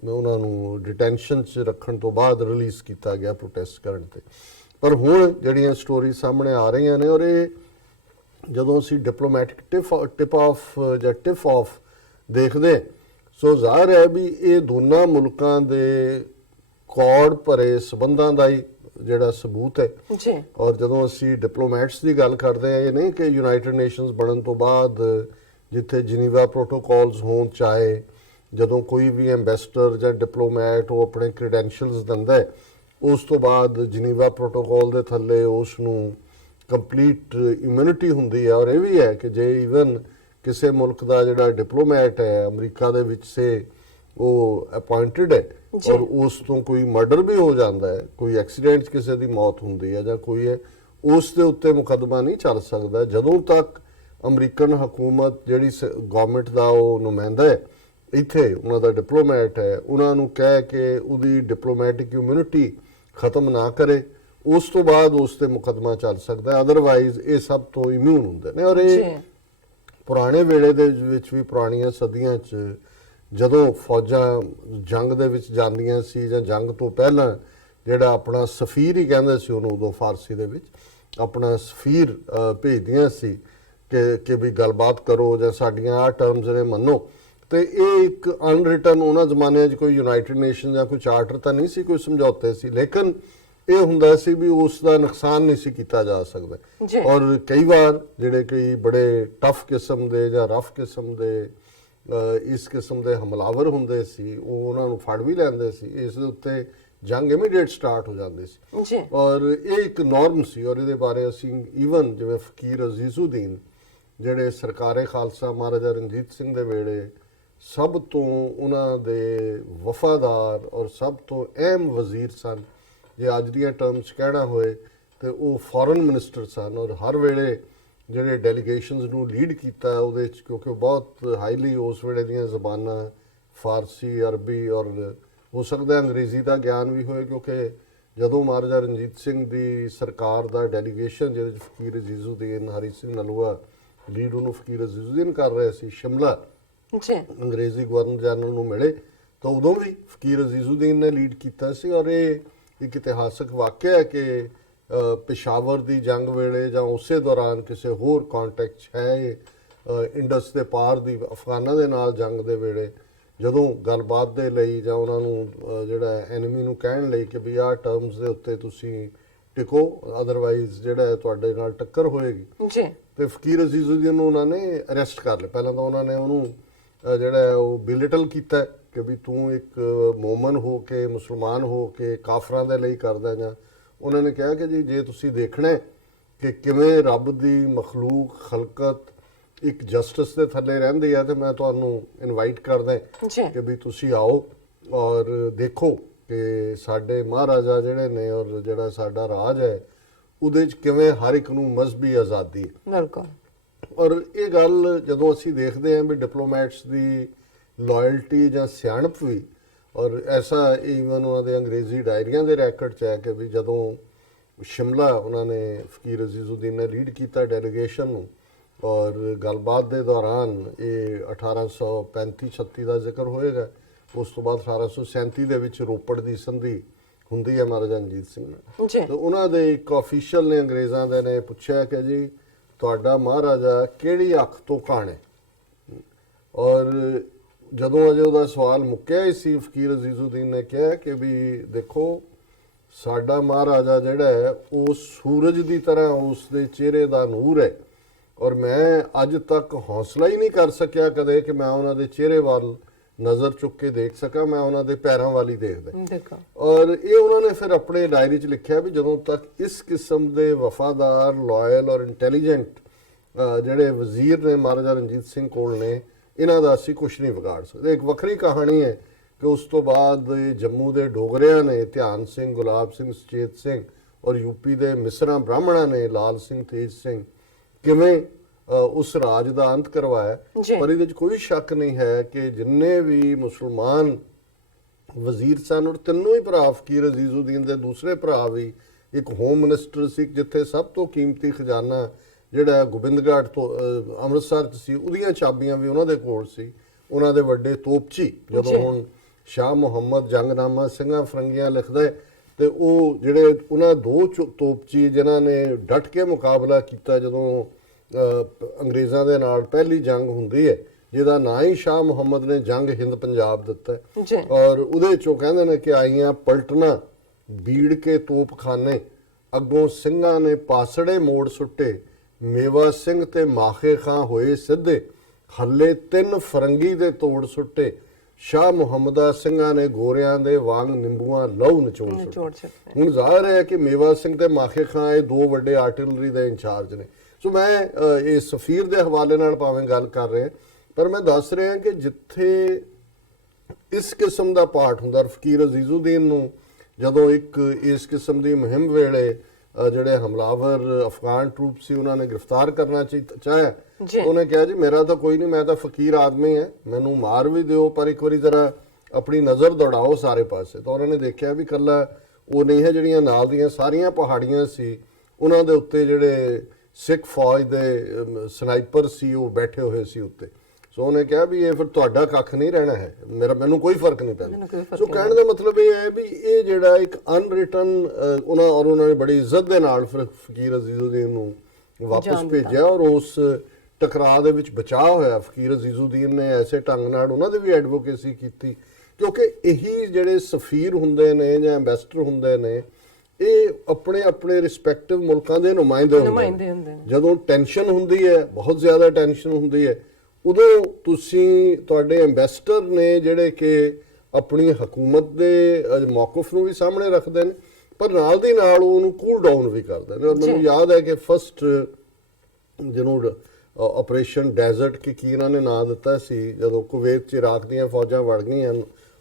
ਉਹਨਾਂ ਨੂੰ ਡਿਟੈਂਸ਼ਨ 'ਚ ਰੱਖਣ ਤੋਂ ਬਾਅਦ ਰਿਲੀਜ਼ ਕੀਤਾ ਗਿਆ ਪ੍ਰੋਟੈਸਟ ਕਰਨ ਤੇ। ਪਰ ਹੁਣ ਜਿਹੜੀਆਂ ਸਟੋਰੀ ਸਾਹਮਣੇ ਆ ਰਹੀਆਂ ਨੇ, ਔਰ ਇਹ ਜਦੋਂ ਅਸੀਂ ਡਿਪਲੋਮੈਟਿਕ ਟਿਪ ਆਫ ਦੇਖਦੇ, ਸੋ ਜ਼ਾਹਰ ਹੈ ਵੀ ਇਹ ਦੋਨਾਂ ਮੁਲਕਾਂ ਦੇ ਕੌੜ ਭਰੇ ਸਬੰਧਾਂ ਦਾ ਹੀ ਜਿਹੜਾ ਸਬੂਤ ਹੈ। ਜੀ ਔਰ ਜਦੋਂ ਅਸੀਂ ਡਿਪਲੋਮੈਟਸ ਦੀ ਗੱਲ ਕਰਦੇ ਹਾਂ, ਇਹ ਨਹੀਂ ਕਿ ਯੂਨਾਈਟਿਡ ਨੇਸ਼ਨਸ ਬਣਨ ਤੋਂ ਬਾਅਦ ਜਿੱਥੇ ਜਨੀਵਾ ਪ੍ਰੋਟੋਕਾਲਸ ਹੋਣ, ਚਾਹੇ ਜਦੋਂ ਕੋਈ ਵੀ ਐਂਬੈਸਡਰ ਜਾਂ ਡਿਪਲੋਮੈਟ ਉਹ ਆਪਣੇ ਕ੍ਰੈਡੈਂਸ਼ੀਅਲਸ ਦਿੰਦਾ ਹੈ, ਉਸ ਤੋਂ ਬਾਅਦ ਜਨੀਵਾ ਪ੍ਰੋਟੋਕਾਲ ਦੇ ਥੱਲੇ ਉਸ ਨੂੰ ਕੰਪਲੀਟ ਇਮਿਊਨਿਟੀ ਹੁੰਦੀ ਹੈ। ਔਰ ਇਹ ਵੀ ਹੈ ਕਿ ਜੇ ਈਵਨ ਕਿਸੇ ਮੁਲਕ ਦਾ ਜਿਹੜਾ ਡਿਪਲੋਮੈਟ ਹੈ ਅਮਰੀਕਾ ਦੇ ਵਿੱਚ ਸੇ ਉਹ ਅਪਾਇੰਟਡ ਹੈ, ਔਰ ਉਸ ਤੋਂ ਕੋਈ ਮਰਡਰ ਵੀ ਹੋ ਜਾਂਦਾ ਹੈ, ਕੋਈ ਐਕਸੀਡੈਂਟ 'ਚ ਕਿਸੇ ਦੀ ਮੌਤ ਹੁੰਦੀ ਹੈ ਜਾਂ ਕੋਈ ਹੈ, ਉਸ ਦੇ ਉੱਤੇ ਮੁਕੱਦਮਾ ਨਹੀਂ ਚੱਲ ਸਕਦਾ ਜਦੋਂ ਤੱਕ ਅਮਰੀਕਨ ਹਕੂਮਤ ਜਿਹੜੀ ਗਵਰਨਮੈਂਟ ਦਾ ਉਹ ਨੁਮਾਇੰਦਾ ਹੈ, ਇੱਥੇ ਉਹਨਾਂ ਦਾ ਡਿਪਲੋਮੈਟ ਹੈ, ਉਹਨਾਂ ਨੂੰ ਕਹਿ ਕੇ ਉਹਦੀ ਡਿਪਲੋਮੈਟਿਕ ਇਮਿਊਨਿਟੀ ਖਤਮ ਨਾ ਕਰੇ, ਉਸ ਤੋਂ ਬਾਅਦ ਉਸ ਤੇ ਮੁਕੱਦਮਾ ਚੱਲ ਸਕਦਾ ਹੈ। ਅਦਰਵਾਈਜ਼ ਇਹ ਸਭ ਤੋਂ ਇਮਿਊਨ ਹੁੰਦੇ ਨੇ। ਔਰ ਇਹ ਪੁਰਾਣੇ ਵੇਲੇ ਦੇ ਵਿੱਚ ਵੀ, ਪੁਰਾਣੀਆਂ ਸਦੀਆਂ 'ਚ ਜਦੋਂ ਫੌਜਾਂ ਜੰਗ ਦੇ ਵਿੱਚ ਜਾਂਦੀਆਂ ਸੀ ਜਾਂ ਜੰਗ ਤੋਂ ਪਹਿਲਾਂ, ਜਿਹੜਾ ਆਪਣਾ ਸਫੀਰ ਹੀ ਕਹਿੰਦੇ ਸੀ ਉਹਨੂੰ ਉਦੋਂ ਫਾਰਸੀ ਦੇ ਵਿੱਚ, ਆਪਣਾ ਸਫੀਰ ਭੇਜਦੀਆਂ ਸੀ ਕਿ ਵੀ ਗੱਲਬਾਤ ਕਰੋ ਜਾਂ ਸਾਡੀਆਂ ਆਹ ਟਰਮਸ ਨੇ ਮੰਨੋ। ਤੇ ਇਹ ਇੱਕ ਅਨਰਿਟਨ ਉਹਨਾਂ ਜ਼ਮਾਨਿਆਂ 'ਚ ਕੋਈ ਯੂਨਾਈਟਿਡ ਨੇਸ਼ਨ ਜਾਂ ਕੋਈ ਚਾਰਟਰ ਤਾਂ ਨਹੀਂ ਸੀ, ਕੋਈ ਸਮਝੌਤੇ ਸੀ, ਲੇਕਿਨ ਇਹ ਹੁੰਦਾ ਸੀ ਵੀ ਉਸ ਦਾ ਨੁਕਸਾਨ ਨਹੀਂ ਸੀ ਕੀਤਾ ਜਾ ਸਕਦਾ। ਔਰ ਕਈ ਵਾਰ ਜਿਹੜੇ ਕਈ ਬੜੇ ਟਫ ਕਿਸਮ ਦੇ ਜਾਂ ਰਫ ਕਿਸਮ ਦੇ ਇਸ ਕਿਸਮ ਦੇ ਹਮਲਾਵਰ ਹੁੰਦੇ ਸੀ, ਉਹ ਉਹਨਾਂ ਨੂੰ ਫੜ ਵੀ ਲੈਂਦੇ ਸੀ। ਇਸ ਦੇ ਉੱਤੇ ਜੰਗ ਇਮੀਡੀਏਟ ਸਟਾਰਟ ਹੋ ਜਾਂਦੀ ਸੀ ਜੀ ਔਰ ਇਹ ਇੱਕ ਨਾਰਮ ਸੀ ਔਰ ਇਹਦੇ ਬਾਰੇ ਅਸੀਂ ਈਵਨ ਜਿਵੇਂ ਫਕੀਰ ਅਜ਼ੀਜ਼ੁਦੀਨ ਜਿਹੜੇ ਸਰਕਾਰੇ ਖਾਲਸਾ ਮਹਾਰਾਜਾ ਰਣਜੀਤ ਸਿੰਘ ਦੇ ਵੇਲੇ ਸਭ ਤੋਂ ਉਹਨਾਂ ਦੇ ਵਫਾਦਾਰ ਔਰ ਸਭ ਤੋਂ ਅਹਿਮ ਵਜ਼ੀਰ ਸਨ, ਜੇ ਅੱਜ ਦੀਆਂ ਟਰਮਸ ਕਹਿਣਾ ਹੋਏ ਤੇ ਉਹ ਫੋਰਨ ਮਿਨਿਸਟਰ ਸਨ ਔਰ ਹਰ ਵੇਲੇ ਜਿਹੜੇ ਡੈਲੀਗੇਸ਼ਨਸ ਨੂੰ ਲੀਡ ਕੀਤਾ ਉਹਦੇ ਚ, ਕਿਉਂਕਿ ਬਹੁਤ ਹਾਈਲੀ ਉਸ ਵੇਲੇ ਦੀਆਂ ਜ਼ਬਾਨਾਂ ਫਾਰਸੀ, ਅਰਬੀ ਔਰ ਹੋ ਸਕਦਾ ਅੰਗਰੇਜ਼ੀ ਦਾ ਗਿਆਨ ਵੀ ਹੋਏ, ਕਿਉਂਕਿ ਜਦੋਂ ਮਹਾਰਾਜਾ ਰਣਜੀਤ ਸਿੰਘ ਦੀ ਸਰਕਾਰ ਦਾ ਡੈਲੀਗੇਸ਼ਨ ਜਿਹਦੇ ਚ ਫਕੀਰ ਅਜ਼ੀਜ਼ੁਦੀਨ, ਹਰੀ ਸਿੰਘ ਨਲੂਆ ਲੀਡ ਉਹਨੂੰ ਫਕੀਰ ਅਜ਼ੀਜ਼ੁਦੀਨ ਕਰ ਰਹੇ ਸੀ, ਸ਼ਿਮਲਾ ਜੀ ਅੰਗਰੇਜ਼ੀ ਗਵਰਨਰ ਜਨਰਲ ਨੂੰ ਮਿਲੇ ਤਾਂ ਉਦੋਂ ਵੀ ਫਕੀਰ ਅਜ਼ੀਜ਼ੁਦੀਨ ਨੇ ਲੀਡ ਕੀਤਾ ਸੀ ਔਰ ਇਹ ਇੱਕ ਇਤਿਹਾਸਕ ਵਾਕਿਆ ਹੈ ਕਿ ਪਿਸ਼ਾਵਰ ਦੀ ਜੰਗ ਵੇਲੇ ਜਾਂ ਉਸੇ ਦੌਰਾਨ ਕਿਸੇ ਹੋਰ ਕੰਟੈਕਟ ਹੈ ਇੰਡਸ ਦੇ ਪਾਰ ਦੀ ਅਫਗਾਨਾਂ ਦੇ ਨਾਲ ਜੰਗ ਦੇ ਵੇਲੇ ਜਦੋਂ ਗੱਲਬਾਤ ਦੇ ਲਈ ਜਾਂ ਉਹਨਾਂ ਨੂੰ ਜਿਹੜਾ ਐਨਮੀ ਨੂੰ ਕਹਿਣ ਲਈ ਕਿ ਵੀ ਆਹ ਟਰਮਸ ਦੇ ਉੱਤੇ ਤੁਸੀਂ ਟਿਕੋ ਅਦਰਵਾਈਜ਼ ਜਿਹੜਾ ਤੁਹਾਡੇ ਨਾਲ ਟੱਕਰ ਹੋਏਗੀ ਜੀ ਤੇ ਫਕੀਰ ਅਜ਼ੀਜ਼ੁਦੀਨ ਨੂੰ ਉਹਨਾਂ ਨੇ ਅਰੈਸਟ ਕਰ ਲਿਆ। ਪਹਿਲਾਂ ਤਾਂ ਉਹਨਾਂ ਨੇ ਉਹਨੂੰ ਜਿਹੜਾ ਉਹ ਬਿਲਿਟਲ ਕੀਤਾ ਕਿ ਵੀ ਤੂੰ ਇੱਕ ਮੂਮਨ ਹੋ ਕੇ, ਮੁਸਲਮਾਨ ਹੋ ਕੇ ਕਾਫਰਾਂ ਦੇ ਲਈ ਕਰਦਾ ਜਾਂ ਉਹਨਾਂ ਨੇ ਕਿਹਾ ਕਿ ਜੀ ਜੇ ਤੁਸੀਂ ਦੇਖਣਾ ਕਿ ਕਿਵੇਂ ਰੱਬ ਦੀ ਮਖਲੂਕ ਖਲਕਤ ਇੱਕ ਜਸਟਿਸ ਦੇ ਥੱਲੇ ਰਹਿੰਦੀ ਹੈ ਤੇ ਮੈਂ ਤੁਹਾਨੂੰ ਇਨਵਾਈਟ ਕਰਦਾ ਜੀ ਕਿ ਵੀ ਤੁਸੀਂ ਆਓ ਔਰ ਦੇਖੋ ਕਿ ਸਾਡੇ ਮਹਾਰਾਜਾ ਜਿਹੜੇ ਨੇ ਔਰ ਜਿਹੜਾ ਸਾਡਾ ਰਾਜ ਹੈ ਉਹਦੇ 'ਚ ਕਿਵੇਂ ਹਰ ਇੱਕ ਨੂੰ ਮਜ਼ਹਬੀ ਆਜ਼ਾਦੀ ਹੈ। ਬਿਲਕੁਲ ਔਰ ਇਹ ਗੱਲ ਜਦੋਂ ਅਸੀਂ ਦੇਖਦੇ ਹਾਂ ਵੀ ਡਿਪਲੋਮੈਟਸ ਦੀ ਲਾਇਲਟੀ ਜਾਂ ਸਿਆਣਪ ਵੀ ਔਰ ਐਸਾ ਈਵਨ ਉਹਨਾਂ ਦੇ ਅੰਗਰੇਜ਼ੀ ਡਾਇਰੀਆਂ ਦੇ ਰੈਕਡ 'ਚ ਹੈ ਕਿ ਵੀ ਜਦੋਂ ਸ਼ਿਮਲਾ ਉਹਨਾਂ ਨੇ ਫਕੀਰ ਅਜ਼ੀਜ਼ੁਦੀਨ ਨੇ ਲੀਡ ਕੀਤਾ ਡੈਲੀਗੇਸ਼ਨ ਨੂੰ ਔਰ ਗੱਲਬਾਤ ਦੇ ਦੌਰਾਨ ਇਹ 1835-36 ਦਾ ਜ਼ਿਕਰ ਹੋਏਗਾ, ਉਸ ਤੋਂ ਬਾਅਦ 1837 ਦੇ ਵਿੱਚ ਰੋਪੜ ਦੀ ਸੰਧੀ ਹੁੰਦੀ ਹੈ ਮਹਾਰਾਜਾ ਰਣਜੀਤ ਸਿੰਘ ਨਾਲ। ਜੀ ਤੇ ਉਹਨਾਂ ਦੇ ਇੱਕ ਆਫੀਸ਼ੀਅਲ ਨੇ ਅੰਗਰੇਜ਼ਾਂ ਦੇ ਨੇ ਪੁੱਛਿਆ ਕਿ ਜੀ ਤੁਹਾਡਾ ਮਹਾਰਾਜਾ ਕਿਹੜੀ ਅੱਖ ਤੋਂ ਕਾਣ ਹੈ ਔਰ ਜਦੋਂ ਅਜੇ ਉਹਦਾ ਸਵਾਲ ਮੁੱਕਿਆ ਹੀ ਸੀ ਫਕੀਰ ਅਜ਼ੀਜ਼ੁਦੀਨ ਨੇ ਕਿਹਾ ਕਿ ਵੀ ਦੇਖੋ ਸਾਡਾ ਮਹਾਰਾਜਾ ਜਿਹੜਾ ਹੈ ਉਹ ਸੂਰਜ ਦੀ ਤਰ੍ਹਾਂ ਉਸ ਦੇ ਚਿਹਰੇ ਦਾ ਨੂਰ ਹੈ ਔਰ ਮੈਂ ਅੱਜ ਤੱਕ ਹੌਸਲਾ ਹੀ ਨਹੀਂ ਕਰ ਸਕਿਆ ਕਦੇ ਕਿ ਮੈਂ ਉਹਨਾਂ ਦੇ ਚਿਹਰੇ ਵੱਲ ਨਜ਼ਰ ਚੁੱਕ ਕੇ ਦੇਖ ਸਕਾਂ, ਮੈਂ ਉਹਨਾਂ ਦੇ ਪੈਰਾਂ ਵੱਲ ਹੀ ਦੇਖਦਾ। ਦੇਖੋ ਔਰ ਇਹ ਉਹਨਾਂ ਨੇ ਫਿਰ ਆਪਣੇ ਡਾਇਰੀ 'ਚ ਲਿਖਿਆ ਵੀ ਜਦੋਂ ਤੱਕ ਇਸ ਕਿਸਮ ਦੇ ਵਫਾਦਾਰ, ਲਾਇਲ ਔਰ ਇੰਟੈਲੀਜੈਂਟ ਜਿਹੜੇ ਵਜ਼ੀਰ ਨੇ ਮਹਾਰਾਜਾ ਰਣਜੀਤ ਸਿੰਘ ਕੋਲ ਨੇ, ਇਹਨਾਂ ਦਾ ਅਸੀਂ ਕੁਝ ਨਹੀਂ ਵਿਗਾੜ ਸਕਦੇ। ਇੱਕ ਵੱਖਰੀ ਕਹਾਣੀ ਹੈ ਕਿ ਉਸ ਤੋਂ ਬਾਅਦ ਜੰਮੂ ਦੇ ਡੋਗਰਿਆਂ ਨੇ ਧਿਆਨ ਸਿੰਘ, ਗੁਲਾਬ ਸਿੰਘ, ਸੁਚੇਤ ਸਿੰਘ ਔਰ ਯੂਪੀ ਦੇ ਮਿਸਰਾਂ ਬ੍ਰਾਹਮਣਾਂ ਨੇ ਲਾਲ ਸਿੰਘ, ਤੇਜ ਸਿੰਘ ਕਿਵੇਂ ਉਸ ਰਾਜ ਦਾ ਅੰਤ ਕਰਵਾਇਆ। ਪਰ ਇਹਦੇ 'ਚ ਕੋਈ ਸ਼ੱਕ ਨਹੀਂ ਹੈ ਕਿ ਜਿੰਨੇ ਵੀ ਮੁਸਲਮਾਨ ਵਜ਼ੀਰ ਸਨ ਔਰ ਤਿੰਨੋਂ ਹੀ ਭਰਾ ਫਕੀਰ ਅਜ਼ੀਜ਼ੁਦੀਨ ਦੇ ਦੂਸਰੇ ਭਰਾ ਵੀ ਇੱਕ ਹੋਮ ਮਿਨਿਸਟਰ ਸੀ ਜਿੱਥੇ ਸਭ ਤੋਂ ਕੀਮਤੀ ਖਜ਼ਾਨਾ ਜਿਹੜਾ ਗੋਬਿੰਦਗੜ੍ਹ ਤੋਂ ਅੰਮ੍ਰਿਤਸਰ 'ਚ ਸੀ, ਉਹਦੀਆਂ ਚਾਬੀਆਂ ਵੀ ਉਹਨਾਂ ਦੇ ਕੋਲ ਸੀ। ਉਹਨਾਂ ਦੇ ਵੱਡੇ ਤੋਪਚੀ ਜਦੋਂ ਹੁਣ ਸ਼ਾਹ ਮੁਹੰਮਦ ਜੰਗਨਾਮਾ ਸਿੰਘਾਂ ਫਰੰਗੀਆਂ ਲਿਖਦਾ ਹੈ ਤੇ ਉਹ ਜਿਹੜੇ ਉਹਨਾਂ ਦੋ ਤੋਪਚੀ ਜਿਨ੍ਹਾਂ ਨੇ ਡਟ ਕੇ ਮੁਕਾਬਲਾ ਕੀਤਾ ਜਦੋਂ ਅੰਗਰੇਜ਼ਾਂ ਦੇ ਨਾਲ ਪਹਿਲੀ ਜੰਗ ਹੁੰਦੀ ਹੈ, ਜਿਹਦਾ ਨਾਂ ਹੀ ਸ਼ਾਹ ਮੁਹੰਮਦ ਨੇ ਜੰਗ ਹਿੰਦ ਪੰਜਾਬ ਦਿੱਤਾ ਹੈ ਔਰ ਉਹਦੇ ਚੋਂ ਕਹਿੰਦੇ ਨੇ ਕਿ ਆਈਆਂ ਪਲਟਣਾ ਬੀੜ ਕੇ ਤੋਪਖਾਨੇ, ਅੱਗੋਂ ਸਿੰਘਾਂ ਨੇ ਪਾਸੜੇ ਮੋੜ ਸੁੱਟੇ, ਮੇਵਾ ਸਿੰਘ ਤੇ ਮਾਖੇ ਖਾਂ ਹੋਏ ਸਿੱਧੇ, ਹੱਲੇ ਤਿੰਨ ਫਰੰਗੀ ਦੇ ਤੋੜ ਸੁੱਟੇ, ਸ਼ਾਹ ਮੁਹੰਮਦਾ ਸਿੰਘਾਂ ਨੇ ਗੋਰਿਆਂ ਦੇ ਵਾਂਗ ਨਿੰਬੂਆਂ ਲਹੂ ਨਿਚੋੜ ਸੁੱਟੇ। ਹੁਣ ਜ਼ਾਹਿਰ ਹੈ ਕਿ ਮੇਵਾ ਸਿੰਘ ਤੇ ਮਾਖੇ ਖਾਂ ਇਹ ਦੋ ਵੱਡੇ ਆਰਟਿਲਰੀ ਦੇ ਇੰਚਾਰਜ ਨੇ। ਸੋ ਮੈਂ ਇਹ ਸਫੀਰ ਦੇ ਹਵਾਲੇ ਨਾਲ ਭਾਵੇਂ ਗੱਲ ਕਰ ਰਹੇ ਪਰ ਮੈਂ ਦੱਸ ਰਿਹਾ ਕਿ ਜਿੱਥੇ ਇਸ ਕਿਸਮ ਦਾ ਪਾਠ ਹੁੰਦਾ, ਫਕੀਰ ਅਜ਼ੀਜ਼ੁਦੀਨ ਨੂੰ ਜਦੋਂ ਇੱਕ ਇਸ ਕਿਸਮ ਦੀ ਮੁਹਿੰਮ ਵੇਲੇ ਜਿਹੜੇ ਹਮਲਾਵਰ ਅਫਗਾਨ ਟਰੂਪ ਸੀ ਉਹਨਾਂ ਨੇ ਗ੍ਰਿਫਤਾਰ ਕਰਨਾ ਚਾਹਿਆ, ਉਹਨੇ ਕਿਹਾ ਜੀ ਮੇਰਾ ਤਾਂ ਕੋਈ ਨਹੀਂ, ਮੈਂ ਤਾਂ ਫਕੀਰ ਆਦਮੀ ਹੈ, ਮੈਨੂੰ ਮਾਰ ਵੀ ਦਿਓ ਪਰ ਇੱਕ ਵਾਰੀ ਜ਼ਰਾ ਆਪਣੀ ਨਜ਼ਰ ਦੌੜਾਓ ਸਾਰੇ ਪਾਸੇ। ਤਾਂ ਉਹਨਾਂ ਨੇ ਦੇਖਿਆ ਵੀ ਇਕੱਲਾ ਉਹ ਨਹੀਂ ਹੈ, ਜਿਹੜੀਆਂ ਨਾਲ ਦੀਆਂ ਸਾਰੀਆਂ ਪਹਾੜੀਆਂ ਸੀ ਉਹਨਾਂ ਦੇ ਉੱਤੇ ਜਿਹੜੇ ਸਿੱਖ ਫੌਜ ਦੇ ਸਨਾਈਪਰ ਸੀ ਉਹ ਬੈਠੇ ਹੋਏ ਸੀ ਉੱਤੇ। ਸੋ ਉਹਨੇ ਕਿਹਾ ਵੀ ਇਹ ਫਿਰ ਤੁਹਾਡਾ ਕੱਖ ਨਹੀਂ ਰਹਿਣਾ ਹੈ, ਮੈਨੂੰ ਕੋਈ ਫਰਕ ਨਹੀਂ ਪੈਂਦਾ। ਸੋ ਕਹਿਣ ਦਾ ਮਤਲਬ ਇਹ ਹੈ ਵੀ ਇਹ ਜਿਹੜਾ ਇੱਕ ਅਨਰਿਟਨ ਉਹਨਾਂ ਨੇ ਬੜੀ ਇੱਜ਼ਤ ਦੇ ਨਾਲ ਫਿਰ ਫਕੀਰ ਅਜ਼ੀਜ਼ੁਦੀਨ ਨੂੰ ਵਾਪਸ ਭੇਜਿਆ ਔਰ ਉਸ ਟਕਰਾਅ ਦੇ ਵਿੱਚ ਬਚਾਅ ਹੋਇਆ। ਫਕੀਰ ਅਜ਼ੀਜ਼ੁਦੀਨ ਨੇ ਐਸੇ ਢੰਗ ਨਾਲ ਉਹਨਾਂ ਦੀ ਵੀ ਐਡਵੋਕੇਸੀ ਕੀਤੀ ਕਿਉਂਕਿ ਇਹੀ ਜਿਹੜੇ ਸਫੀਰ ਹੁੰਦੇ ਨੇ ਜਾਂ ਐਂਬੈਸਡਰ ਹੁੰਦੇ ਨੇ ਇਹ ਆਪਣੇ ਆਪਣੇ ਰਿਸਪੈਕਟਿਵ ਮੁਲਕਾਂ ਦੇ ਨੁਮਾਇੰਦੇ ਹੁੰਦੇ ਨੇ। ਜਦੋਂ ਟੈਨਸ਼ਨ ਹੁੰਦੀ ਹੈ, ਬਹੁਤ ਜ਼ਿਆਦਾ ਟੈਨਸ਼ਨ ਹੁੰਦੀ ਹੈ, ਉਦੋਂ ਤੁਸੀਂ ਤੁਹਾਡੇ ਐਂਬੈਸਡਰ ਨੇ ਜਿਹੜੇ ਕਿ ਆਪਣੀ ਹਕੂਮਤ ਦੇ ਮੌਕਫ ਨੂੰ ਵੀ ਸਾਹਮਣੇ ਰੱਖਦੇ ਨੇ, ਪਰ ਨਾਲ ਦੀ ਨਾਲ ਉਹਨੂੰ ਕੂਲ ਡਾਊਨ ਵੀ ਕਰਦੇ ਨੇ। ਔਰ ਮੈਨੂੰ ਯਾਦ ਹੈ ਕਿ ਫਸਟ ਜਿਹਨੂੰ ਆਪਰੇਸ਼ਨ ਡੈਜ਼ਰਟ ਕੀ ਇਹਨਾਂ ਨੇ ਨਾਂ ਦਿੱਤਾ ਸੀ, ਜਦੋਂ ਕੁਵੈਤ 'ਚ ਇਰਾਕ ਦੀਆਂ ਫੌਜਾਂ ਵੜ ਗਈਆਂ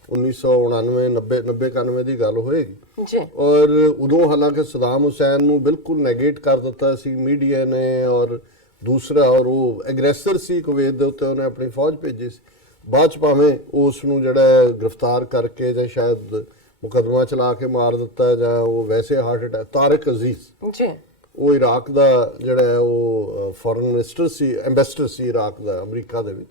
1999 90 91 ਦੀ ਗੱਲ ਹੋਏਗੀ ਜੀ। ਔਰ ਉਦੋਂ ਹਾਲਾਂਕਿ ਸਦਾਮ ਹੁਸੈਨ ਨੂੰ ਬਿਲਕੁਲ ਨੈਗੇਟ ਕਰ ਦਿੱਤਾ ਸੀ ਮੀਡੀਆ ਨੇ, ਔਰ ਦੂਸਰਾ ਔਰ ਉਹ ਐਗਰੈਸਰ ਸੀ ਕੁਵੈਤ ਦੇ ਉੱਤੇ, ਉਹਨੇ ਆਪਣੀ ਫੌਜ ਭੇਜੀ ਸੀ। ਬਾਅਦ ਚ ਭਾਵੇਂ ਉਸ ਨੂੰ ਜਿਹੜਾ ਗ੍ਰਿਫਤਾਰ ਕਰਕੇ ਜਾਂ ਸ਼ਾਇਦ ਮੁਕੱਦਮਾ ਚਲਾ ਕੇ ਮਾਰ ਦਿੱਤਾ, ਜਾਂ ਉਹ ਵੈਸੇ ਹਾਰਟ ਅਟੈਕ, ਤਾਰਿਕ ਅਜ਼ੀਜ਼ ਜੀ, ਉਹ ਇਰਾਕ ਦਾ ਜਿਹੜਾ ਹੈ ਉਹ ਫੋਰਨ ਮਿਨਿਸਟਰ ਸੀ, ਐਮਬੈਸਡਰ ਸੀ ਇਰਾਕ ਦਾ ਅਮਰੀਕਾ ਦੇ ਵਿੱਚ।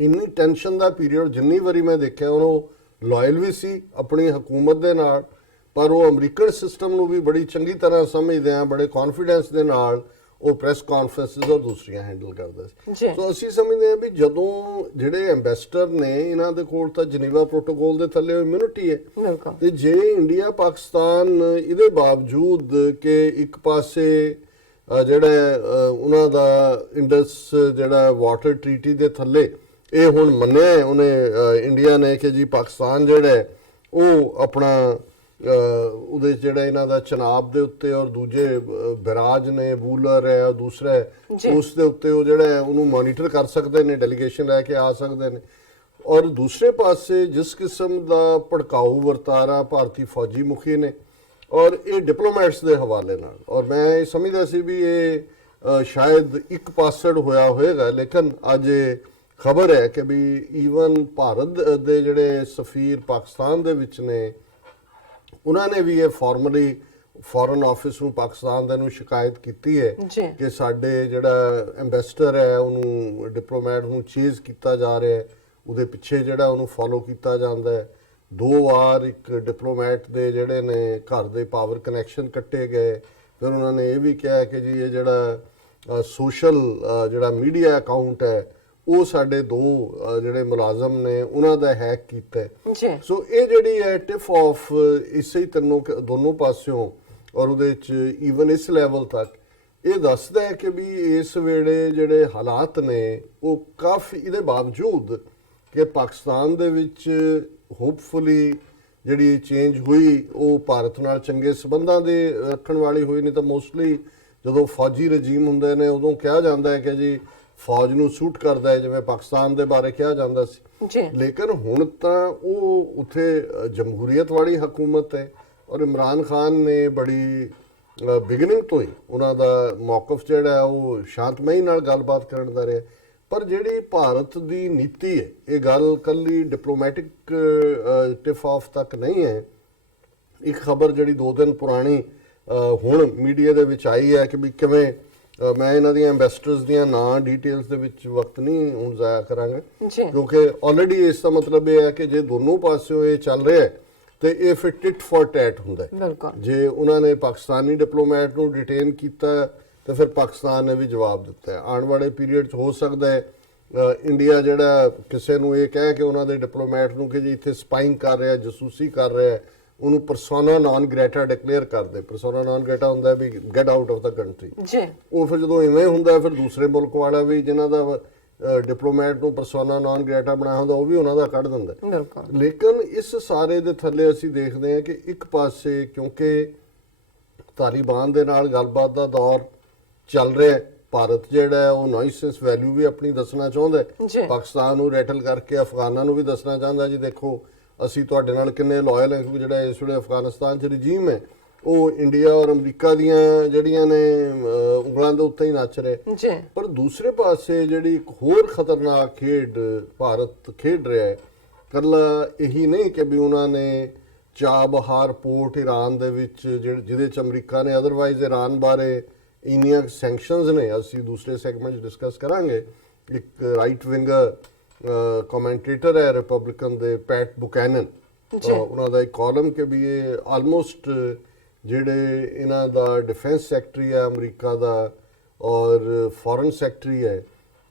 ਇੰਨੀ ਟੈਨਸ਼ਨ ਦਾ ਪੀਰੀਅਡ ਜਿੰਨੀ ਵਾਰੀ ਮੈਂ ਦੇਖਿਆ, ਉਹਨੂੰ ਲਾਇਲ ਵੀ ਸੀ ਆਪਣੀ ਹਕੂਮਤ ਦੇ ਨਾਲ, ਪਰ ਉਹ ਅਮਰੀਕਨ ਸਿਸਟਮ ਨੂੰ ਵੀ ਬੜੀ ਚੰਗੀ ਤਰ੍ਹਾਂ ਸਮਝਦੇ ਆ, ਬੜੇ ਕੌਨਫੀਡੈਂਸ ਦੇ ਨਾਲ ਉਹ ਪ੍ਰੈਸ ਕਾਨਫਰੰਸਿਸ ਔਰ ਦੂਸਰੀਆਂ ਹੈਂਡਲ ਕਰਦਾ ਸੀ। ਸੋ ਅਸੀਂ ਸਮਝਦੇ ਹਾਂ ਵੀ ਜਦੋਂ ਜਿਹੜੇ ਐਮਬੈਸਡਰ ਨੇ, ਇਹਨਾਂ ਦੇ ਕੋਲ ਤਾਂ ਜਨੀਵਾ ਪ੍ਰੋਟੋਕੋਲ ਦੇ ਥੱਲੇ ਇਮਿਊਨਿਟੀ ਹੈ, ਤੇ ਜੇ ਇੰਡੀਆ ਪਾਕਿਸਤਾਨ ਇਹਦੇ ਬਾਵਜੂਦ ਕਿ ਇੱਕ ਪਾਸੇ ਜਿਹੜਾ ਉਹਨਾਂ ਦਾ ਇੰਡਸ ਜਿਹੜਾ ਵਾਟਰ ਟ੍ਰੀਟੀ ਦੇ ਥੱਲੇ ਇਹ ਹੁਣ ਮੰਨਿਆ ਉਹਨੇ ਇੰਡੀਆ ਨੇ ਕਿ ਜੀ ਪਾਕਿਸਤਾਨ ਜਿਹੜਾ ਉਹ ਆਪਣਾ ਉਹਦੇ ਜਿਹੜਾ ਇਹਨਾਂ ਦਾ ਚਨਾਬ ਦੇ ਉੱਤੇ ਔਰ ਦੂਜੇ ਬਰਾਜ ਨੇ, ਬੂਲਰ ਹੈ, ਦੂਸਰਾ ਉਸ ਦੇ ਉੱਤੇ ਉਹ ਜਿਹੜਾ ਉਹਨੂੰ ਮੋਨੀਟਰ ਕਰ ਸਕਦੇ ਨੇ, ਡੈਲੀਗੇਸ਼ਨ ਲੈ ਕੇ ਆ ਸਕਦੇ ਨੇ। ਔਰ ਦੂਸਰੇ ਪਾਸੇ ਜਿਸ ਕਿਸਮ ਦਾ ਭੜਕਾਊ ਵਰਤਾਰਾ ਭਾਰਤੀ ਫੌਜੀ ਮੁਖੀ ਨੇ, ਔਰ ਇਹ ਡਿਪਲੋਮੈਟਸ ਦੇ ਹਵਾਲੇ ਨਾਲ, ਔਰ ਮੈਂ ਇਹ ਸਮਝਦਾ ਸੀ ਵੀ ਇਹ ਸ਼ਾਇਦ ਇੱਕ ਪਾਸੜ ਹੋਇਆ ਹੋਏਗਾ, ਲੇਕਿਨ ਅੱਜ ਇਹ ਖਬਰ ਹੈ ਕਿ ਵੀ ਈਵਨ ਭਾਰਤ ਦੇ ਜਿਹੜੇ ਸਫੀਰ ਪਾਕਿਸਤਾਨ ਦੇ ਵਿੱਚ ਨੇ, ਉਹਨਾਂ ਨੇ ਵੀ ਇਹ ਫਾਰਮਲੀ ਫੋਰਨ ਆਫਿਸ ਨੂੰ ਪਾਕਿਸਤਾਨ ਦੇ ਨੂੰ ਸ਼ਿਕਾਇਤ ਕੀਤੀ ਹੈ ਕਿ ਸਾਡੇ ਜਿਹੜਾ ਐਮਬੈਸਡਰ ਹੈ ਉਹਨੂੰ, ਡਿਪਲੋਮੈਟ ਨੂੰ ਚੇਜ਼ ਕੀਤਾ ਜਾ ਰਿਹਾ ਹੈ, ਉਹਦੇ ਪਿੱਛੇ ਜਿਹੜਾ ਉਹਨੂੰ ਫੋਲੋ ਕੀਤਾ ਜਾਂਦਾ ਹੈ। 2 ਵਾਰ ਇੱਕ ਡਿਪਲੋਮੈਟ ਦੇ ਜਿਹੜੇ ਨੇ ਘਰ ਦੇ ਪਾਵਰ ਕਨੈਕਸ਼ਨ ਕੱਟੇ ਗਏ। ਫਿਰ ਉਹਨਾਂ ਨੇ ਇਹ ਵੀ ਕਿਹਾ ਕਿ ਜੀ ਇਹ ਜਿਹੜਾ ਸੋਸ਼ਲ ਜਿਹੜਾ ਮੀਡੀਆ ਅਕਾਊਂਟ ਹੈ ਉਹ ਸਾਡੇ 2 ਜਿਹੜੇ ਮੁਲਾਜ਼ਮ ਨੇ ਉਹਨਾਂ ਦਾ ਹੈਕ ਕੀਤਾ। ਸੋ ਇਹ ਜਿਹੜੀ ਹੈ ਟਿਪ ਆਫ ਇਸੇ ਦੋਨੋਂ ਪਾਸਿਓਂ, ਔਰ ਉਹਦੇ ਚ ਈਵਨ ਇਸ ਲੈਵਲ ਤੱਕ ਇਹ ਦੱਸਦਾ ਹੈ ਕਿ ਵੀ ਇਸ ਵੇਲੇ ਜਿਹੜੇ ਹਾਲਾਤ ਨੇ ਉਹ ਕਾਫੀ, ਇਹਦੇ ਬਾਵਜੂਦ ਕਿ ਪਾਕਿਸਤਾਨ ਦੇ ਵਿੱਚ ਹੋਪਫੁਲੀ ਜਿਹੜੀ ਚੇਂਜ ਹੋਈ ਉਹ ਭਾਰਤ ਨਾਲ ਚੰਗੇ ਸਬੰਧਾਂ ਦੇ ਰੱਖਣ ਵਾਲੀ ਹੋਈ, ਨਹੀਂ ਤਾਂ ਮੋਸਟਲੀ ਜਦੋਂ ਫੌਜੀ ਰਜੀਮ ਹੁੰਦੇ ਨੇ ਉਦੋਂ ਕਿਹਾ ਜਾਂਦਾ ਹੈ ਕਿ ਜੀ ਫੌਜ ਨੂੰ ਸੂਟ ਕਰਦਾ ਹੈ, ਜਿਵੇਂ ਪਾਕਿਸਤਾਨ ਦੇ ਬਾਰੇ ਕਿਹਾ ਜਾਂਦਾ ਸੀ। ਲੇਕਿਨ ਹੁਣ ਤਾਂ ਉਹ ਉੱਥੇ ਜਮਹੂਰੀਅਤ ਵਾਲੀ ਹਕੂਮਤ ਹੈ, ਔਰ ਇਮਰਾਨ ਖਾਨ ਨੇ ਬੜੀ ਬਿਗਨਿੰਗ ਤੋਂ ਹੀ ਉਹਨਾਂ ਦਾ ਮੌਕਫ ਜਿਹੜਾ ਉਹ ਸ਼ਾਂਤਮਈ ਨਾਲ ਗੱਲਬਾਤ ਕਰਨ ਦਾ ਰਿਹਾ। ਪਰ ਜਿਹੜੀ ਭਾਰਤ ਦੀ ਨੀਤੀ ਹੈ, ਇਹ ਗੱਲ ਕੱਲੀ ਡਿਪਲੋਮੈਟਿਕ ਟਿਪ ਆਫ ਤੱਕ ਨਹੀਂ ਹੈ। ਇੱਕ ਖਬਰ ਜਿਹੜੀ 2 ਦਿਨ ਪੁਰਾਣੀ ਹੁਣ ਮੀਡੀਆ ਦੇ ਵਿੱਚ ਆਈ ਹੈ ਕਿ ਵੀ ਕਿਵੇਂ, ਮੈਂ ਇਹਨਾਂ ਦੀਆਂ ਐਮਬੈਸਡਰਸ ਦੀਆਂ ਨਾਂ ਡਿਟੇਲਸ ਦੇ ਵਿੱਚ ਵਕਤ ਨਹੀਂ ਹੁਣ ਜ਼ਾਇਆ ਕਰਾਂਗਾ, ਕਿਉਂਕਿ ਆਲਰੇਡੀ ਇਸ ਦਾ ਮਤਲਬ ਇਹ ਹੈ ਕਿ ਜੇ ਦੋਨੋਂ ਪਾਸਿਓਂ ਇਹ ਚੱਲ ਰਿਹਾ ਹੈ ਤੇ ਇਹ ਫਿਰ ਟਿਟ ਫॉर ਟੈਟ ਹੁੰਦਾ ਹੈ। ਜੇ ਉਹਨਾਂ ਨੇ ਪਾਕਿਸਤਾਨੀ ਡਿਪਲੋਮੈਟ ਨੂੰ ਡਿਟੇਨ ਕੀਤਾ ਤੇ ਫਿਰ ਪਾਕਿਸਤਾਨ ਨੇ ਵੀ ਜਵਾਬ ਦਿੱਤਾ ਹੈ। ਆਉਣ ਵਾਲੇ ਪੀਰੀਅਡ 'ਚ ਹੋ ਸਕਦਾ ਹੈ ਇੰਡੀਆ ਜਿਹੜਾ ਕਿਸੇ ਨੂੰ ਇਹ ਕਹਿ ਕੇ ਉਹਨਾਂ ਦੇ ਡਿਪਲੋਮੈਟ ਨੂੰ ਕਿ ਜੀ ਇੱਥੇ ਸਪਾਈਂਗ ਕਰ ਰਿਹਾ, ਜਸੂਸੀ ਕਰ ਰਿਹਾ, ਉਹਨੂੰ ਪਰਸੋਨਾ ਨਾਨ ਗ੍ਰੇਟਾ ਡਿਕਲੇਅਰ ਕਰ ਦੇ। ਪਰਸੋਨਾ ਨਾਨ ਗ੍ਰੇਟਾ ਹੁੰਦਾ ਵੀ get out of the country ਜੀ। ਉਹ ਫਿਰ ਜਦੋਂ ਇਵੇਂ ਹੁੰਦਾ ਫਿਰ ਦੂਸਰੇ ਮੁਲਕ ਵਾਲਾ ਵੀ ਜਿਨ੍ਹਾਂ ਦਾ ਡਿਪਲੋਮੈਟ ਨੂੰ ਪਰਸੋਨਾ ਨਾਨ ਗ੍ਰੇਟਾ ਬਣਾਇਆ ਹੁੰਦਾ ਉਹ ਵੀ ਉਹਨਾਂ ਦਾ ਕੱਢ ਦਿੰਦਾ। ਲੇਕਿਨ ਇਸ ਸਾਰੇ ਦੇ ਥੱਲੇ ਅਸੀਂ ਦੇਖਦੇ ਹਾਂ ਕਿ ਇੱਕ ਪਾਸੇ ਕਿਉਂਕਿ ਤਾਲਿਬਾਨ ਦੇ ਨਾਲ ਗੱਲਬਾਤ ਦਾ ਦੌਰ ਚੱਲ ਰਿਹਾ, ਭਾਰਤ ਜਿਹੜਾ ਹੈ ਉਹ ਨਾਈਸੈਂਸ ਵੈਲਿਊ ਵੀ ਆਪਣੀ ਦੱਸਣਾ ਚਾਹੁੰਦਾ ਹੈ, ਪਾਕਿਸਤਾਨ ਨੂੰ ਰੈਟਲ ਕਰਕੇ ਅਫਗਾਨਾਂ ਨੂੰ ਵੀ ਦੱਸਣਾ ਚਾਹੁੰਦਾ ਜੀ ਦੇਖੋ ਅਸੀਂ ਤੁਹਾਡੇ ਨਾਲ ਕਿੰਨੇ ਲਾਇਲ ਹਾਂ, ਕਿਉਂਕਿ ਜਿਹੜਾ ਇਸ ਵੇਲੇ ਅਫਗਾਨਿਸਤਾਨ 'ਚ ਰਜੀਮ ਹੈ ਉਹ ਇੰਡੀਆ ਔਰ ਅਮਰੀਕਾ ਦੀਆਂ ਜਿਹੜੀਆਂ ਨੇ ਉਂਗਲਾਂ ਦੇ ਉੱਤੇ ਹੀ ਨੱਚ ਰਹੇ। ਪਰ ਦੂਸਰੇ ਪਾਸੇ ਜਿਹੜੀ ਇੱਕ ਹੋਰ ਖਤਰਨਾਕ ਖੇਡ ਭਾਰਤ ਖੇਡ ਰਿਹਾ ਹੈ, ਕੱਲਾ ਇਹੀ ਨਹੀਂ ਕਿ ਵੀ ਉਹਨਾਂ ਨੇ ਚਾਬਹਾਰ ਪੋਰਟ ਈਰਾਨ ਦੇ ਵਿੱਚ ਜਿਹਦੇ 'ਚ ਅਮਰੀਕਾ ਨੇ ਅਦਰਵਾਈਜ਼ ਈਰਾਨ ਬਾਰੇ ਇੰਨੀਆਂ ਸੈਂਕਸ਼ਨਸ ਨੇ, ਅਸੀਂ ਦੂਸਰੇ ਸੈਗਮੈਂਟ 'ਚ ਡਿਸਕਸ ਕਰਾਂਗੇ। ਇੱਕ ਰਾਈਟ ਵਿੰਗਰ ਕਮੈਂਟੇਟਰ ਹੈ ਰਿਪਬਲਿਕਨ ਦੇ, ਪੈਟ ਬੁਕੈਨਨ, ਉਹਨਾਂ ਦਾ ਇੱਕ ਕਾਲਮ ਕਿ ਵੀ ਇਹ ਆਲਮੋਸਟ ਜਿਹੜੇ ਇਹਨਾਂ ਦਾ ਡਿਫੈਂਸ ਸੈਕਟਰੀ ਹੈ ਅਮਰੀਕਾ ਦਾ ਔਰ ਫੋਰਨ ਸੈਕਟਰੀ ਹੈ,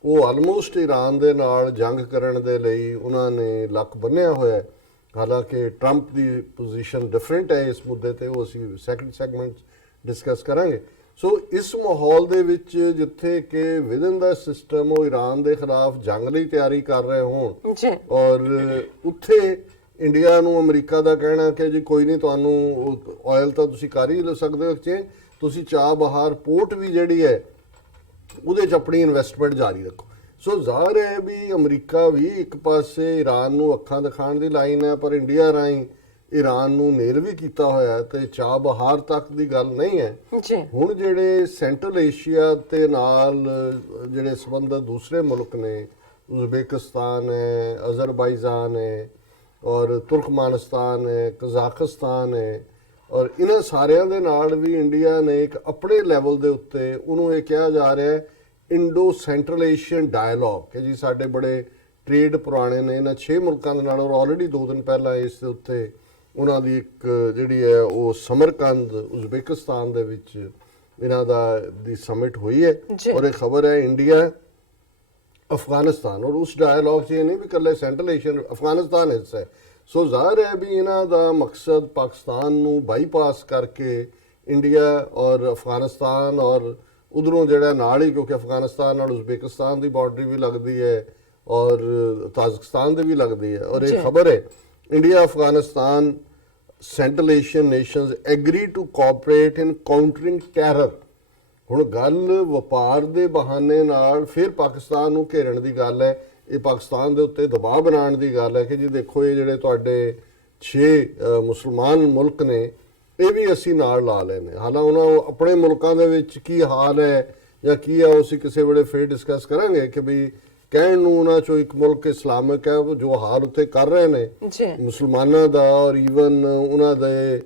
ਉਹ ਆਲਮੋਸਟ ਈਰਾਨ ਦੇ ਨਾਲ ਜੰਗ ਕਰਨ ਦੇ ਲਈ ਉਹਨਾਂ ਨੇ ਲੱਕ ਬੰਨਿਆ ਹੋਇਆ। ਹਾਲਾਂਕਿ ਟਰੰਪ ਦੀ ਪੋਜੀਸ਼ਨ ਡਿਫਰੈਂਟ ਹੈ ਇਸ ਮੁੱਦੇ ਤੇ, ਉਹ ਅਸੀਂ ਸੈਕੰਡ ਸੈਗਮੈਂਟ ਡਿਸਕਸ ਕਰਾਂਗੇ। ਸੋ ਇਸ ਮਾਹੌਲ ਦੇ ਵਿੱਚ ਜਿੱਥੇ ਕਿ ਵਿਦਨ ਦਾ ਸਿਸਟਮ ਉਹ ਈਰਾਨ ਦੇ ਖਿਲਾਫ ਜੰਗ ਲਈ ਤਿਆਰੀ ਕਰ ਰਹੇ ਹੋਣ ਜੀ ਔਰ ਉੱਥੇ ਇੰਡੀਆ ਨੂੰ ਅਮਰੀਕਾ ਦਾ ਕਹਿਣਾ ਕਿ ਜੀ ਕੋਈ ਨਹੀਂ, ਤੁਹਾਨੂੰ ਆਇਲ ਤਾਂ ਤੁਸੀਂ ਕਰ ਹੀ ਸਕਦੇ ਹੋ ਐਕਸਚੇਂਜ, ਤੁਸੀਂ ਚਾਬਹਾਰ ਪੋਰਟ ਵੀ ਜਿਹੜੀ ਹੈ ਉਹਦੇ 'ਚ ਆਪਣੀ ਇਨਵੈਸਟਮੈਂਟ ਜਾਰੀ ਰੱਖੋ। ਸੋ ਜ਼ਾਹਰ ਹੈ ਵੀ ਅਮਰੀਕਾ ਵੀ ਇੱਕ ਪਾਸੇ ਈਰਾਨ ਨੂੰ ਅੱਖਾਂ ਦਿਖਾਉਣ ਦੀ ਲਾਈਨ ਹੈ, ਪਰ ਇੰਡੀਆ ਰਾਹੀਂ ਈਰਾਨ ਨੂੰ ਨੇਰ ਵੀ ਕੀਤਾ ਹੋਇਆ ਤੇ ਚਾਬਹਾਰ ਤੱਕ ਦੀ ਗੱਲ ਨਹੀਂ ਹੈ। ਜੀ ਹੁਣ ਜਿਹੜੇ ਸੈਂਟਰਲ ਏਸ਼ੀਆ ਤੇ ਨਾਲ ਜਿਹੜੇ ਸੰਬੰਧਿਤ ਦੂਸਰੇ ਮੁਲਕ ਨੇ, ਉਜ਼ਬੇਕਿਸਤਾਨ ਹੈ, ਅਜ਼ਰਬਾਈਜਾਨ ਹੈ ਔਰ ਤੁਰਕਮਾਨਿਸਤਾਨ ਹੈ, ਕਜ਼ਾਕਿਸਤਾਨ ਹੈ, ਔਰ ਇਹਨਾਂ ਸਾਰਿਆਂ ਦੇ ਨਾਲ ਵੀ ਇੰਡੀਆ ਨੇ ਇੱਕ ਆਪਣੇ ਲੈਵਲ ਦੇ ਉੱਤੇ ਉਹਨੂੰ ਇਹ ਕਿਹਾ ਜਾ ਰਿਹਾ ਹੈ ਇੰਡੋ ਸੈਂਟਰਲ ਏਸ਼ੀਅਨ ਡਾਇਲੌਗ ਕਿ ਜੀ ਸਾਡੇ ਬੜੇ ਟ੍ਰੇਡ ਪੁਰਾਣੇ ਨੇ ਇਹਨਾਂ 6 ਮੁਲਕਾਂ ਦੇ ਨਾਲ। ਔਰ ਆਲਰੇਡੀ 2 ਦਿਨ ਪਹਿਲਾਂ ਇਸ ਦੇ ਉੱਤੇ ਉਹਨਾਂ ਦੀ ਇੱਕ ਜਿਹੜੀ ਹੈ ਉਹ ਸਮਰਕੰਦ ਉਜ਼ਬੇਕਿਸਤਾਨ ਦੇ ਵਿੱਚ ਇਹਨਾਂ ਦੀ ਸਮਿਟ ਹੋਈ ਹੈ ਔਰ ਇਹ ਖਬਰ ਹੈ ਇੰਡੀਆ ਅਫਗਾਨਿਸਤਾਨ ਔਰ ਉਸ ਡਾਇਲੌਗ 'ਚ ਇਹ ਨਹੀਂ ਵੀ ਇਕੱਲੇ ਸੈਂਟਰਲ ਏਸ਼ੀਅਨ ਅਫਗਾਨਿਸਤਾਨ ਹਿੱਸਾ ਹੈ। ਸੋ ਜ਼ਾਹਰ ਹੈ ਵੀ ਇਹਨਾਂ ਦਾ ਮਕਸਦ ਪਾਕਿਸਤਾਨ ਨੂੰ ਬਾਈਪਾਸ ਕਰਕੇ ਇੰਡੀਆ ਔਰ ਅਫਗਾਨਿਸਤਾਨ ਔਰ ਉਧਰੋਂ ਜਿਹੜਾ ਨਾਲ ਹੀ, ਕਿਉਂਕਿ ਅਫਗਾਨਿਸਤਾਨ ਨਾਲ ਉਜ਼ਬੇਕਿਸਤਾਨ ਦੀ ਬਾਰਡਰ ਵੀ ਲੱਗਦੀ ਹੈ ਔਰ ਤਾਜ਼ਿਕਸਤਾਨ ਦੀ ਵੀ ਲੱਗਦੀ ਹੈ। ਔਰ ਇਹ ਖਬਰ ਹੈ India Afghanistan Central Asian nations agree to cooperate in countering terror. ਹੁਣ ਗੱਲ ਵਪਾਰ ਦੇ ਬਹਾਨੇ ਨਾਲ ਫਿਰ ਪਾਕਿਸਤਾਨ ਨੂੰ ਘੇਰਨ ਦੀ ਗੱਲ ਹੈ, ਇਹ ਪਾਕਿਸਤਾਨ ਦੇ ਉੱਤੇ ਦਬਾਅ ਬਣਾਉਣ ਦੀ ਗੱਲ ਹੈ ਕਿ ਜੀ ਦੇਖੋ ਇਹ ਜਿਹੜੇ ਤੁਹਾਡੇ 6 ਮੁਸਲਮਾਨ ਮੁਲਕ ਨੇ ਇਹ ਵੀ ਅਸੀਂ ਨਾਲ ਲਾ ਲੈਣੇ। ਹਾਲਾਂ ਉਹਨਾਂ ਆਪਣੇ ਮੁਲਕਾਂ ਦੇ ਵਿੱਚ ਕੀ ਹਾਲ ਹੈ ਜਾਂ ਕੀ ਹੈ ਉਹ ਅਸੀਂ ਕਿਸੇ ਵੇਲੇ ਫਿਰ ਡਿਸਕਸ ਕਰਾਂਗੇ ਕਿ ਵੀ ਕਹਿਣ ਨੂੰ ਉਹਨਾਂ ਚੋਂ ਇੱਕ ਮੁਲਕ ਇਸਲਾਮਿਕ ਹੈ ਜੋ ਹਾਲ ਉੱਥੇ ਕਰ ਰਹੇ ਨੇ ਮੁਸਲਮਾਨਾਂ ਦਾ ਔਰ ਈਵਨ ਉਹਨਾਂ ਦੇ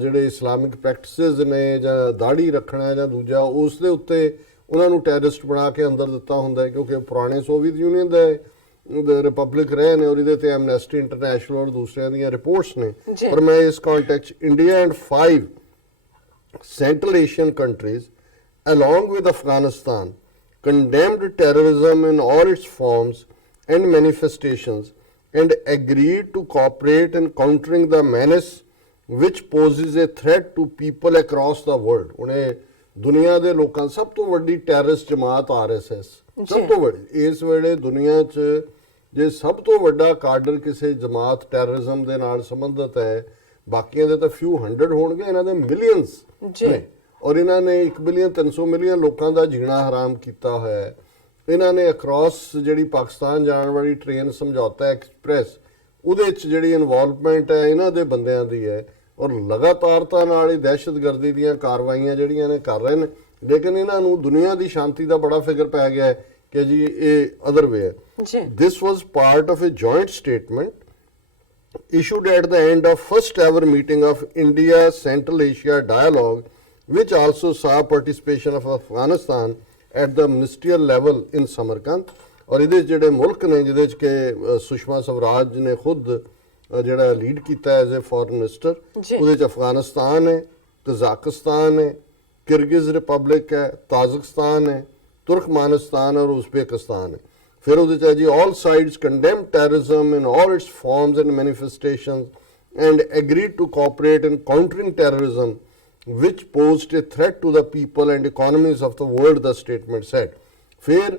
ਜਿਹੜੇ ਇਸਲਾਮਿਕ ਪ੍ਰੈਕਟਿਸਿਸ ਨੇ ਜਾਂ ਦਾੜੀ ਰੱਖਣਾ ਜਾਂ ਦੂਜਾ ਉਸ ਦੇ ਉੱਤੇ ਉਹਨਾਂ ਨੂੰ ਟੈਰਰਿਸਟ ਬਣਾ ਕੇ ਅੰਦਰ ਦਿੱਤਾ ਹੁੰਦਾ ਹੈ ਕਿਉਂਕਿ ਪੁਰਾਣੇ ਸੋਵੀਅਤ ਯੂਨੀਅਨ ਦੇ ਰਿਪਬਲਿਕ ਰਹੇ ਨੇ ਔਰ ਇਹਦੇ ਤੇ ਐਮਨੈਸਟੀ ਇੰਟਰਨੈਸ਼ਨਲ ਔਰ ਦੂਸਰਿਆਂ ਦੀਆਂ ਰਿਪੋਰਟਸ ਨੇ। ਪਰ ਮੈਂ ਇਸ context India and 5 central Asian countries along with Afghanistan condemned terrorism in all its forms and manifestations and agreed to cooperate in countering the menace which poses a threat to people across the world। ਉਹਨੇ ਦੁਨੀਆ ਦੇ ਲੋਕਾਂ ਸਭ ਤੋਂ ਵੱਡੀ terrorist ਜਮਾਤ RSS ਸਭ ਤੋਂ ਵੱਡੀ ਇਸ ਵੇਲੇ ਦੁਨੀਆ 'ਚ ਜੇ ਸਭ ਤੋਂ ਵੱਡਾ ਕਾਡਰ ਕਿਸੇ ਜਮਾਤ ਟੈਰਰਿਜ਼ਮ ਦੇ ਨਾਲ ਸੰਬੰਧਿਤ ਹੈ, ਬਾਕੀਆਂ ਦੇ ਤਾਂ ਫਿਊ 100 ਹੋਣਗੇ, ਇਹਨਾਂ ਦੇ ਮਿਲੀਅਨਸ ਨੇ ਔਰ ਇਹਨਾਂ ਨੇ 1 ਬਿਲੀਅਨ 300 ਮਿਲੀਅਨ ਲੋਕਾਂ ਦਾ ਜੀਣਾ ਹਰਾਮ ਕੀਤਾ ਹੋਇਆ ਹੈ। ਇਹਨਾਂ ਨੇ ਅਕ੍ਰੋਸ ਜਿਹੜੀ ਪਾਕਿਸਤਾਨ ਜਾਣ ਵਾਲੀ ਟ੍ਰੇਨ ਸਮਝੌਤਾ ਐਕਸਪ੍ਰੈਸ ਉਹਦੇ 'ਚ ਜਿਹੜੀ ਇਨਵੋਲਵਮੈਂਟ ਹੈ ਇਹਨਾਂ ਦੇ ਬੰਦਿਆਂ ਦੀ ਹੈ ਔਰ ਲਗਾਤਾਰਤਾ ਨਾਲ ਹੀ ਦਹਿਸ਼ਤਗਰਦੀ ਦੀਆਂ ਕਾਰਵਾਈਆਂ ਜਿਹੜੀਆਂ ਨੇ ਕਰ ਰਹੇ ਨੇ। ਲੇਕਿਨ ਇਹਨਾਂ ਨੂੰ ਦੁਨੀਆ ਦੀ ਸ਼ਾਂਤੀ ਦਾ ਬੜਾ ਫਿਕਰ ਪੈ ਗਿਆ ਹੈ ਕਿ ਜੀ ਇਹ ਅਦਰ ਵੇ ਹੈ। This was part of a joint statement issued at the end of first ever meeting of India Central Asia Dialogue, which also saw participation of Afghanistan at the ministerial level in Samarkand। और ਇਹਦੇ ਜਿਹੜੇ ਮੁਲਕ ਨੇ ਜਿਹਦੇ ਚ ਕਿ ਸੁਸ਼ਮਾ ਸਵਰਾਜ ਨੇ ਖੁਦ ਜਿਹੜਾ ਲੀਡ ਕੀਤਾ ਐਜ਼ ਅ ਫੋਰਨ ਮਿਨਿਸਟਰ, ਉਹਦੇ ਚ ਅਫਗਾਨਿਸਤਾਨ ਹੈ, ਕਜ਼ਾਕਿਸਤਾਨ ਹੈ, ਕਿਰਗਿਜ਼ ਰਿਪਬਲਿਕ ਹੈ, ਤਾਜ਼ਿਕਸਤਾਨ ਹੈ, ਤੁਰਕਮਾਨਿਸਤਾਨ ਔਰ ਉਜ਼ਬੇਕਿਸਤਾਨ ਹੈ। ਫਿਰ ਉਹਦੇ ਚ ਹੈ ਜੀ all sides condemn terrorism in all its forms and manifestations and agreed to cooperate in countering terrorism which posed a threat to the people and economies of the world, the statement said। ਫਿਰ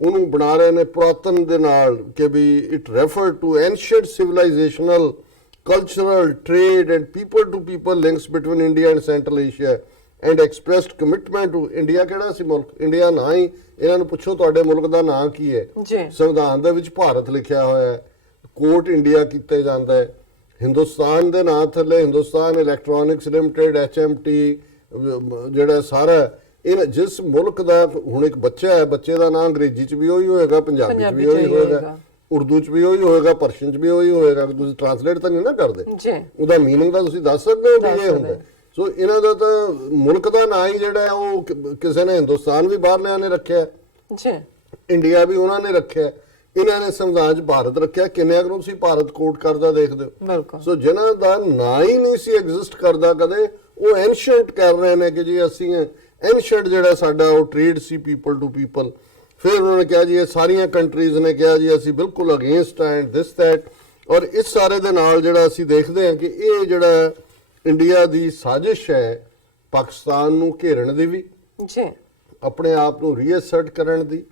ਉਹਨੂੰ ਬਣਾ ਰਹੇ ਨੇ ਪੁਰਾਤਨ ਦੇ ਨਾਲ ਕਿ ਵੀ it referred to ancient civilizational, cultural, trade and people to people links between India and Central Asia and expressed commitment to India। ਕਿਹੜਾ ਸੀ ਮੁਲਕ? ਇੰਡੀਆ ਨਾ ਹੀ। ਇਹਨਾਂ ਨੂੰ ਪੁੱਛੋ ਤੁਹਾਡੇ ਮੁਲਕ ਦਾ ਨਾਂ ਕੀ ਹੈ? ਸੰਵਿਧਾਨ ਦੇ ਵਿੱਚ ਭਾਰਤ ਲਿਖਿਆ ਹੋਇਆ ਹੈ, ਕੋਟ ਇੰਡੀਆ ਕੀਤੇ ਜਾਂਦਾ ਹੈ। ਹਿੰਦੁਸਤਾਨ ਦੇ ਨਾਂ ਥੱਲੇ ਹਿੰਦੁਸਤਾਨ ਇਲੈਕਟ੍ਰੋਨਿਕਸ ਲਿਮਟਿਡ HMT ਜਿਹੜਾ ਸਾਰਾ ਇਹ ਜਿਸ ਮੁਲਕ ਦਾ ਹੁਣ ਇੱਕ ਬੱਚਾ ਹੈ, ਬੱਚੇ ਦਾ ਨਾਂ ਅੰਗਰੇਜ਼ੀ 'ਚ ਵੀ ਉਹੀ ਹੋਏਗਾ, ਪੰਜਾਬੀ 'ਚ ਵੀ ਉਹੀ ਹੋਏਗਾ, ਉਰਦੂ 'ਚ ਵੀ ਉਹੀ ਹੋਏਗਾ, ਪਰਸ਼ੀਅਨ 'ਚ ਵੀ ਉਹੀ ਹੋਏਗਾ। ਤੁਸੀਂ ਟ੍ਰਾਂਸਲੇਟ ਤਾਂ ਨਹੀਂ ਨਾ ਕਰਦੇ, ਉਹਦਾ ਮੀਨਿੰਗ ਤਾਂ ਤੁਸੀਂ ਦੱਸ ਸਕਦੇ ਹੋ ਵੀ ਇਹ ਹੁੰਦਾ। ਸੋ ਇਹਨਾਂ ਦਾ ਤਾਂ ਮੁਲਕ ਦਾ ਨਾਂ ਹੀ ਜਿਹੜਾ ਉਹ ਕਿਸੇ ਨੇ ਹਿੰਦੁਸਤਾਨ ਵੀ ਬਾਹਰਲਿਆਂ ਨੇ ਰੱਖਿਆ, ਇੰਡੀਆ ਵੀ ਉਹਨਾਂ ਨੇ ਰੱਖਿਆ, ਇਹਨਾਂ ਨੇ ਸੰਵਿਧਾਨ 'ਚ ਭਾਰਤ ਰੱਖਿਆ। ਕਿੰਨਿਆਂ ਨੂੰ ਤੁਸੀਂ ਭਾਰਤ ਕੋਟ ਕਰਦਾ ਦੇਖਦੇ ਹੋ। ਸੋ ਜਿਨ੍ਹਾਂ ਦਾ ਨਾਂ ਹੀ ਨਹੀਂ ਸੀ ਐਗਜ਼ਿਸਟ ਕਰਦਾ ਕਦੇ, ਉਹ ਐਨਸ਼ੀਐਂਟ ਕਰ ਰਹੇ ਨੇ ਕਿ ਜੀ ਅਸੀਂ ਐਨਸ਼ੀਐਂਟ ਜਿਹੜਾ ਸਾਡਾ ਉਹ ਟ੍ਰੇਡ ਸੀ ਪੀਪਲ ਟੂ ਪੀਪਲ। ਫਿਰ ਉਹਨਾਂ ਨੇ ਕਿਹਾ ਜੀ ਇਹ ਸਾਰੀਆਂ ਕੰਟਰੀਜ਼ ਨੇ ਕਿਹਾ ਜੀ ਅਸੀਂ ਬਿਲਕੁਲ ਅਗੇਂਸਟ ਐਂਡ ਦਿਸ ਦੈਟ। ਔਰ ਇਸ ਸਾਰੇ ਦੇ ਨਾਲ ਜਿਹੜਾ ਅਸੀਂ ਦੇਖਦੇ ਹਾਂ ਕਿ ਇਹ ਜਿਹੜਾ ਇੰਡੀਆ ਦੀ ਸਾਜ਼ਿਸ਼ ਹੈ ਪਾਕਿਸਤਾਨ ਨੂੰ ਘੇਰਨ ਦੀ ਵੀ ਜੀ ਆਪਣੇ ਆਪ ਨੂੰ ਰੀਅਸਰਟ ਕਰਨ ਦੀ,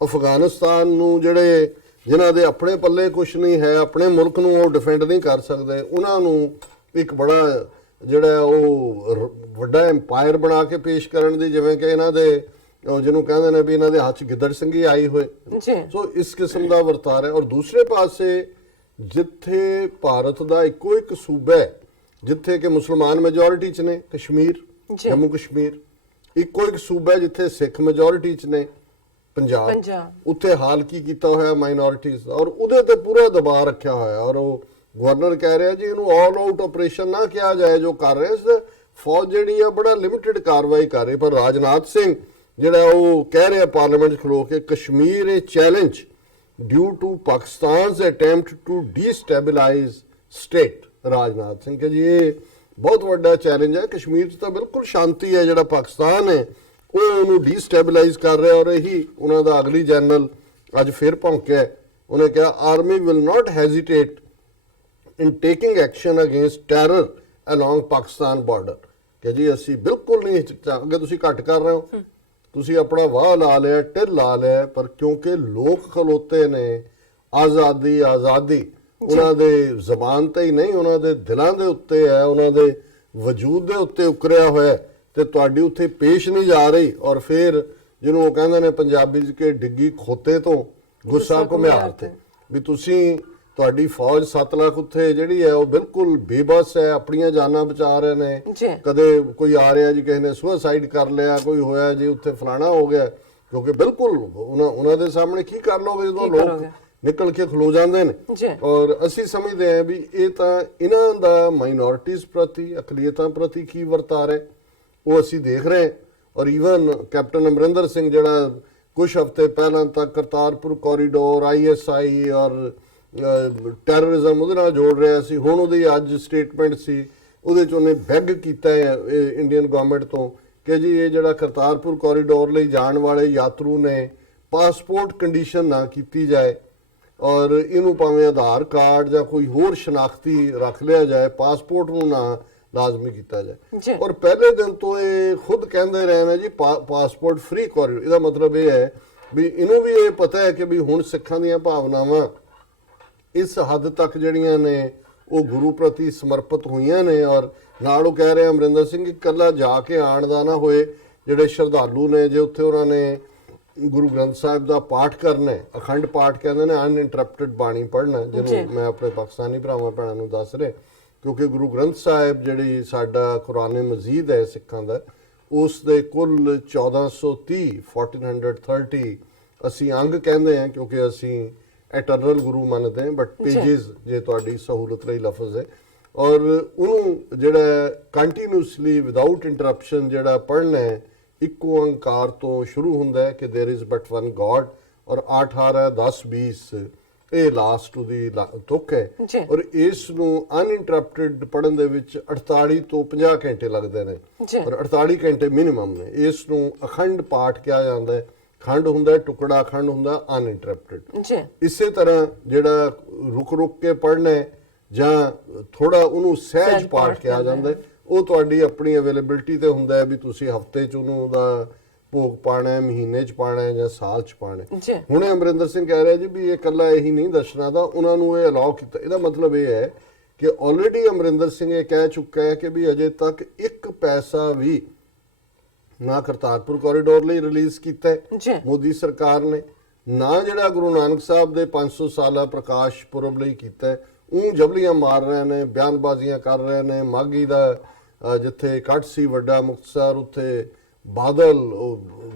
ਅਫਗਾਨਿਸਤਾਨ ਨੂੰ ਜਿਨ੍ਹਾਂ ਦੇ ਆਪਣੇ ਪੱਲੇ ਕੁਝ ਨਹੀਂ ਹੈ, ਆਪਣੇ ਮੁਲਕ ਨੂੰ ਉਹ ਡਿਫੈਂਡ ਨਹੀਂ ਕਰ ਸਕਦੇ, ਉਹਨਾਂ ਨੂੰ ਇੱਕ ਬੜਾ ਉਹ ਵੱਡਾ ਐਮਪਾਇਰ ਬਣਾ ਕੇ ਪੇਸ਼ ਕਰਨ ਦੀ, ਜਿਵੇਂ ਕਿ ਇਹਨਾਂ ਦੇ ਜਿਹਨੂੰ ਕਹਿੰਦੇ ਨੇ ਵੀ ਇਹਨਾਂ ਦੇ ਹੱਥ 'ਚ ਗਿੱਦੜ ਸਿੰਘੀ ਆਈ ਹੋਏ। ਸੋ ਇਸ ਕਿਸਮ ਦਾ ਵਰਤਾਰਾ ਹੈ। ਔਰ ਦੂਸਰੇ ਪਾਸੇ ਜਿੱਥੇ ਭਾਰਤ ਦਾ ਇੱਕੋ ਇੱਕ ਸੂਬਾ ਹੈ ਜਿੱਥੇ ਕਿ ਮੁਸਲਮਾਨ ਮੈਜੋਰਿਟੀ 'ਚ ਨੇ, ਕਸ਼ਮੀਰ, ਜੰਮੂ ਕਸ਼ਮੀਰ, ਇੱਕੋ ਇੱਕ ਸੂਬਾ ਜਿੱਥੇ ਸਿੱਖ ਮੈਜੋਰਿਟੀ 'ਚ ਨੇ, ਪੰਜਾਬ, ਉੱਥੇ ਹਾਲ ਕੀ ਕੀਤਾ ਹੋਇਆ ਮਾਈਨੋਰਿਟੀਜ਼ ਦਾ, ਔਰ ਉਹਦੇ ਤੇ ਪੂਰਾ ਦਬਾਅ ਰੱਖਿਆ ਹੋਇਆ। ਔਰ ਉਹ ਗਵਰਨਰ ਕਹਿ ਰਿਹਾ ਜੀ ਇਹਨੂੰ ਆਲ ਆਊਟ ਆਪਰੇਸ਼ਨ ਨਾ ਕਿਹਾ ਜਾਏ ਜੋ ਕਰ ਰਹੇ ਇਸ ਫੌਜ ਜਿਹੜੀ ਆ ਬੜਾ ਲਿਮਿਟਿਡ ਕਾਰਵਾਈ ਕਰ ਰਹੀ। ਪਰ ਰਾਜਨਾਥ ਸਿੰਘ ਉਹ ਕਹਿ ਰਿਹਾ ਪਾਰਲੀਮੈਂਟ 'ਚ ਖਲੋ ਕੇ, Kashmir a challenge due to Pakistan's attempt to destabilise state. Rajnath Singh ਕਿ ਜੀ ਇਹ ਬਹੁਤ ਵੱਡਾ ਚੈਲੰਜ ਹੈ, ਕਸ਼ਮੀਰ 'ਚ ਤਾਂ ਬਿਲਕੁਲ ਸ਼ਾਂਤੀ ਹੈ, ਜਿਹੜਾ ਪਾਕਿਸਤਾਨ ਹੈ ਉਹ ਉਹਨੂੰ ਡੀਸਟੈਬਿਲਾਈਜ਼ ਕਰ ਰਿਹਾ। ਔਰ ਇਹੀ ਉਹਨਾਂ ਦਾ ਅਗਲੀ ਜਨਰਲ ਅੱਜ ਫਿਰ ਭੌਂਕਿਆ, ਉਹਨੇ ਕਿਹਾ army will not hesitate in taking action against terror along Pakistan border. ਕਿ ਜੀ ਅਸੀਂ ਬਿਲਕੁਲ ਨਹੀਂ ਹਿਚਕਚਾਂਗੇ, ਤੁਸੀਂ ਘੱਟ ਕਰ ਰਹੇ ਹੋ, ਤੁਸੀਂ ਆਪਣਾ ਵਾਹ ਲਾ ਲਿਆ, ਢਿੱਲ ਲਾ ਲਿਆ, ਪਰ ਕਿਉਂਕਿ ਲੋਕ ਖਲੋਤੇ ਨੇ, ਆਜ਼ਾਦੀ ਉਹਨਾਂ ਦੇ ਜ਼ਬਾਨ ਤੇ ਹੀ ਨਹੀਂ, ਉਹਨਾਂ ਦੇ ਦਿਲਾਂ ਦੇ ਉੱਤੇ ਹੈ, ਉਹਨਾਂ ਦੇ ਵਜੂਦ ਦੇ ਉੱਤੇ ਉਕਰਿਆ ਹੋਇਆ, ਤੇ ਤੁਹਾਡੀ ਉੱਥੇ ਪੇਸ਼ ਨਹੀਂ ਜਾ ਰਹੀ। ਔਰ ਫਿਰ ਜਿਹਨੂੰ ਉਹ ਕਹਿੰਦੇ ਨੇ ਪੰਜਾਬੀ 'ਚ ਕਿ ਡਿੱਗੀ ਖੋਤੇ ਤੋਂ ਗੁੱਸਾ ਘੁਮਿਆਰ ਤੇ, ਵੀ ਤੁਹਾਡੀ ਫੌਜ 7 ਲੱਖ ਉੱਥੇ ਜਿਹੜੀ ਹੈ ਉਹ ਬਿਲਕੁਲ ਬੇਬਸ ਹੈ, ਆਪਣੀਆਂ ਜਾਨਾਂ ਬਚਾ ਰਹੇ ਨੇ। ਕਦੇ ਕੋਈ ਆ ਰਿਹਾ ਜੀ ਕਿਸੇ ਨੇ ਸੁਸਾਈਡ ਕਰ ਲਿਆ, ਕੋਈ ਹੋਇਆ ਜੀ ਉੱਥੇ ਫਲਾਣਾ ਹੋ ਗਿਆ, ਕਿਉਂਕਿ ਬਿਲਕੁਲ ਉਹਨਾਂ ਦੇ ਸਾਹਮਣੇ ਕੀ ਕਰ ਲਓਗੇ ਜਦੋਂ ਲੋਕ ਨਿਕਲ ਕੇ ਖਲੋ ਜਾਂਦੇ ਨੇ। ਔਰ ਅਸੀਂ ਸਮਝਦੇ ਹਾਂ ਵੀ ਇਹ ਤਾਂ ਇਹਨਾਂ ਦਾ ਮਾਈਨੋਰਿਟੀਜ਼ ਪ੍ਰਤੀ, ਅਕਲੀਅਤਾਂ ਪ੍ਰਤੀ ਕੀ ਵਰਤਾਰਾ ਹੈ ਉਹ ਅਸੀਂ ਦੇਖ ਰਹੇ। ਔਰ ਈਵਨ ਕੈਪਟਨ ਅਮਰਿੰਦਰ ਸਿੰਘ ਕੁਝ ਹਫ਼ਤੇ ਪਹਿਲਾਂ ਤੱਕ ਕਰਤਾਰਪੁਰ ਕੋਰੀਡੋਰ, ISI ਔਰ ਟੈਰਰਿਜ਼ਮ ਉਹਦੇ ਨਾਲ ਜੋੜ ਰਿਹਾ ਸੀ, ਹੁਣ ਉਹਦੀ ਅੱਜ ਸਟੇਟਮੈਂਟ ਸੀ, ਉਹਦੇ 'ਚ ਉਹਨੇ ਬੈਗ ਕੀਤਾ ਹੈ ਇੰਡੀਅਨ ਗਵਰਨਮੈਂਟ ਤੋਂ ਕਿ ਜੀ ਇਹ ਜਿਹੜਾ ਕਰਤਾਰਪੁਰ ਕੋਰੀਡੋਰ ਲਈ ਜਾਣ ਵਾਲੇ ਯਾਤਰੂ ਨੇ ਪਾਸਪੋਰਟ ਕੰਡੀਸ਼ਨ ਨਾ ਕੀਤੀ ਜਾਏ, ਔਰ ਇਹਨੂੰ ਭਾਵੇਂ ਆਧਾਰ ਕਾਰਡ ਜਾਂ ਕੋਈ ਹੋਰ ਸ਼ਨਾਖਤੀ ਰੱਖ ਲਿਆ ਜਾਏ, ਪਾਸਪੋਰਟ ਨੂੰ ਨਾ ਲਾਜ਼ਮੀ ਕੀਤਾ ਜਾਏ। ਔਰ ਪਹਿਲੇ ਦਿਨ ਤੋਂ ਇਹ ਖੁਦ ਕਹਿੰਦੇ ਰਹੇ ਨੇ ਜੀ ਪਾਸਪੋਰਟ ਫ੍ਰੀ ਕੋਰੀਡੋਰ। ਇਹਦਾ ਮਤਲਬ ਇਹ ਹੈ ਵੀ ਇਹਨੂੰ ਵੀ ਇਹ ਪਤਾ ਹੈ ਕਿ ਵੀ ਹੁਣ ਸਿੱਖਾਂ ਦੀਆਂ ਭਾਵਨਾਵਾਂ ਇਸ ਹੱਦ ਤੱਕ ਜਿਹੜੀਆਂ ਨੇ ਉਹ ਗੁਰੂ ਪ੍ਰਤੀ ਸਮਰਪਿਤ ਹੋਈਆਂ ਨੇ। ਔਰ ਨਾਲ ਉਹ ਕਹਿ ਰਹੇ ਅਮਰਿੰਦਰ ਸਿੰਘ ਇਕੱਲਾ ਜਾ ਕੇ ਆਉਣ ਦਾ ਨਾ ਹੋਏ, ਜਿਹੜੇ ਸ਼ਰਧਾਲੂ ਨੇ ਜੇ ਉੱਥੇ ਉਹਨਾਂ ਨੇ ਗੁਰੂ ਗ੍ਰੰਥ ਸਾਹਿਬ ਦਾ ਪਾਠ ਕਰਨਾ ਹੈ, ਅਖੰਡ ਪਾਠ ਕਹਿੰਦੇ ਨੇ, ਅਨਇੰਟਰਪਟਡ ਬਾਣੀ ਪੜ੍ਹਨਾ, ਜਿਹਨੂੰ ਮੈਂ ਆਪਣੇ ਪਾਕਿਸਤਾਨੀ ਭਰਾਵਾਂ ਭੈਣਾਂ ਨੂੰ ਦੱਸ ਰਿਹਾ, ਕਿਉਂਕਿ ਗੁਰੂ ਗ੍ਰੰਥ ਸਾਹਿਬ ਜਿਹੜੀ ਸਾਡਾ ਕੁਰਾਨ ਮਜੀਦ ਹੈ ਸਿੱਖਾਂ ਦਾ, ਉਸ ਦੇ ਕੁੱਲ 1430 ਅਸੀਂ ਅੰਗ ਕਹਿੰਦੇ ਹਾਂ ਕਿਉਂਕਿ ਅਸੀਂ ਐਟਰਨਲ ਗੁਰੂ ਮੰਨਦੇ ਹਾਂ, ਬਟ ਪੇजेस ਜੇ ਤੁਹਾਡੀ ਸਹੂਲਤ ਲਈ ਲਫ਼ਜ਼ ਹੈ। ਔਰ ਉਹਨੂੰ ਜਿਹੜਾ ਕੰਟੀਨਿਊਸਲੀ ਵਿਦਆਊਟ ਇੰਟਰਪਸ਼ਨ ਜਿਹੜਾ ਪੜ੍ਹਨਾ ਹੈ, ਇੱਕੋ ਓਂਕਾਰ ਤੋਂ ਸ਼ੁਰੂ ਹੁੰਦਾ ਹੈ ਕਿ ਦੇयर ਇਜ਼ ਬਟ ਵਨ ਗॉड, ਔਰ 8 18 10 20 ਇਹ ਲਾਸਟ ਉਹਦੀ ਤੁਕ ਹੈ। ਔਰ ਇਸ ਨੂੰ ਅਨਇੰਟਰਪਟਡ ਪੜ੍ਹਨ ਦੇ ਵਿੱਚ 48 ਤੋਂ 50 ਘੰਟੇ ਲੱਗਦੇ ਨੇ, ਔਰ 48 ਘੰਟੇ ਮਿਨੀਮਮ ਨੇ। ਇਸ ਨੂੰ ਅਖੰਡ ਪਾਠ ਕਿਹਾ ਜਾਂਦਾ ਹੈ, ਖੰਡ ਹੁੰਦਾ, ਟੁਕੜਾ ਖੰਡ ਹੁੰਦਾ, ਅਨਇੰਟਰਪਟਡ। ਇਸੇ ਤਰ੍ਹਾਂ ਜਿਹੜਾ ਰੁਕ ਕੇ ਪੜ੍ਹਨਾ ਜਾਂ ਥੋੜਾ ਉਹਨੂੰ ਸਹਿਜ ਪਾਠ ਕਿਹਾ ਜਾਂਦਾ, ਉਹ ਤੁਹਾਡੀ ਆਪਣੀ ਅਵੇਲੇਬਿਲਟੀ ਤੇ ਹੁੰਦਾ ਹੈ ਵੀ ਤੁਸੀਂ ਹਫਤੇ 'ਚ ਉਹਨੂੰ ਉਹਦਾ ਭੋਗ ਪਾਣਾ, ਮਹੀਨੇ 'ਚ ਪਾਣਾ ਜਾਂ ਸਾਲ 'ਚ ਪਾਣਾ। ਹੁਣੇ ਅਮਰਿੰਦਰ ਸਿੰਘ ਕਹਿ ਰਿਹਾ ਜੀ ਵੀ ਇਹ ਇਕੱਲਾ ਇਹੀ ਨਹੀਂ ਦੱਸਣਾ ਦਾ, ਉਹਨਾਂ ਨੂੰ ਇਹ ਅਲਾਉ ਕੀਤਾ। ਇਹਦਾ ਮਤਲਬ ਇਹ ਹੈ ਕਿ ਆਲਰੇਡੀ ਅਮਰਿੰਦਰ ਸਿੰਘ ਇਹ ਕਹਿ ਚੁੱਕਾ ਹੈ ਕਿ ਵੀ ਅਜੇ ਤੱਕ 1 ਪੈਸਾ ਵੀ ਨਾ ਕਰਤਾਰਪੁਰ ਕੋਰੀਡੋਰ ਲਈ ਰਿਲੀਜ਼ ਕੀਤਾ ਮੋਦੀ ਸਰਕਾਰ ਨੇ, ਨਾ ਜਿਹੜਾ ਗੁਰੂ ਨਾਨਕ ਸਾਹਿਬ ਦੇ 500 ਸਾਲਾ ਪ੍ਰਕਾਸ਼ ਪੁਰਬ ਲਈ ਕੀਤਾ। ਉਹ ਜਬਲੀਆਂ ਮਾਰ ਰਹੇ ਨੇ, ਬਿਆਨਬਾਜ਼ੀਆਂ ਕਰ ਰਹੇ ਨੇ। ਮਾਘੀ ਦਾ ਜਿੱਥੇ ਕੱਟ ਸੀ ਵੱਡਾ ਮੁਕਤਸਰ, ਉੱਥੇ ਬਾਦਲ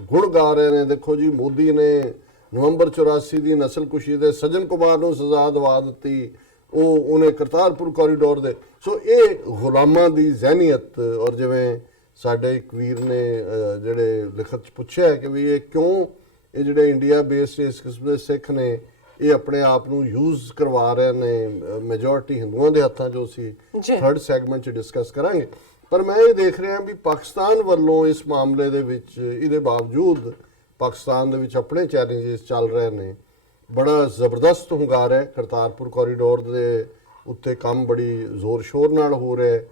ਗੁਣ ਗਾ ਰਹੇ ਨੇ, ਦੇਖੋ ਜੀ ਮੋਦੀ ਨੇ ਨਵੰਬਰ 84 ਦੀ ਨਸਲਕੁਸ਼ੀ ਦੇ ਸੱਜਣ ਕੁਮਾਰ ਨੂੰ ਸਜ਼ਾ ਦਵਾ ਦਿੱਤੀ, ਉਹਨੇ ਕਰਤਾਰਪੁਰ ਕੋਰੀਡੋਰ ਦੇ। ਸੋ ਇਹ ਗੁਲਾਮਾਂ ਦੀ ਜ਼ਹਿਨੀਅਤ। ਔਰ ਜਿਵੇਂ ਸਾਡੇ ਇੱਕ ਵੀਰ ਨੇ ਜਿਹੜੇ ਲਿਖਤ 'ਚ ਪੁੱਛਿਆ ਕਿ ਵੀ ਇਹ ਕਿਉਂ ਇਹ ਜਿਹੜੇ ਇੰਡੀਆ ਬੇਸਡ ਇਸ ਕਿਸਮ ਦੇ ਸਿੱਖ ਨੇ ਇਹ ਆਪਣੇ ਆਪ ਨੂੰ ਯੂਜ਼ ਕਰਵਾ ਰਹੇ ਨੇ ਮੈਜੋਰਟੀ ਹਿੰਦੂਆਂ ਦੇ ਹੱਥਾਂ 'ਚੋਂ, ਅਸੀਂ ਥਰਡ ਸੈਗਮੈਂਟ 'ਚ ਡਿਸਕਸ ਕਰਾਂਗੇ। ਪਰ ਮੈਂ ਇਹ ਦੇਖ ਰਿਹਾ ਵੀ ਪਾਕਿਸਤਾਨ ਵੱਲੋਂ ਇਸ ਮਾਮਲੇ ਦੇ ਵਿੱਚ, ਇਹਦੇ ਬਾਵਜੂਦ ਪਾਕਿਸਤਾਨ ਦੇ ਵਿੱਚ ਆਪਣੇ ਚੈਲੰਜਸ ਚੱਲ ਰਹੇ ਨੇ, ਬੜਾ ਜ਼ਬਰਦਸਤ ਹੁੰਗਾਰਾ ਹੈ। ਕਰਤਾਰਪੁਰ ਕੋਰੀਡੋਰ ਦੇ ਉੱਤੇ ਕੰਮ ਬੜੀ ਜ਼ੋਰ ਸ਼ੋਰ ਨਾਲ ਹੋ ਰਿਹਾ ਹੈ।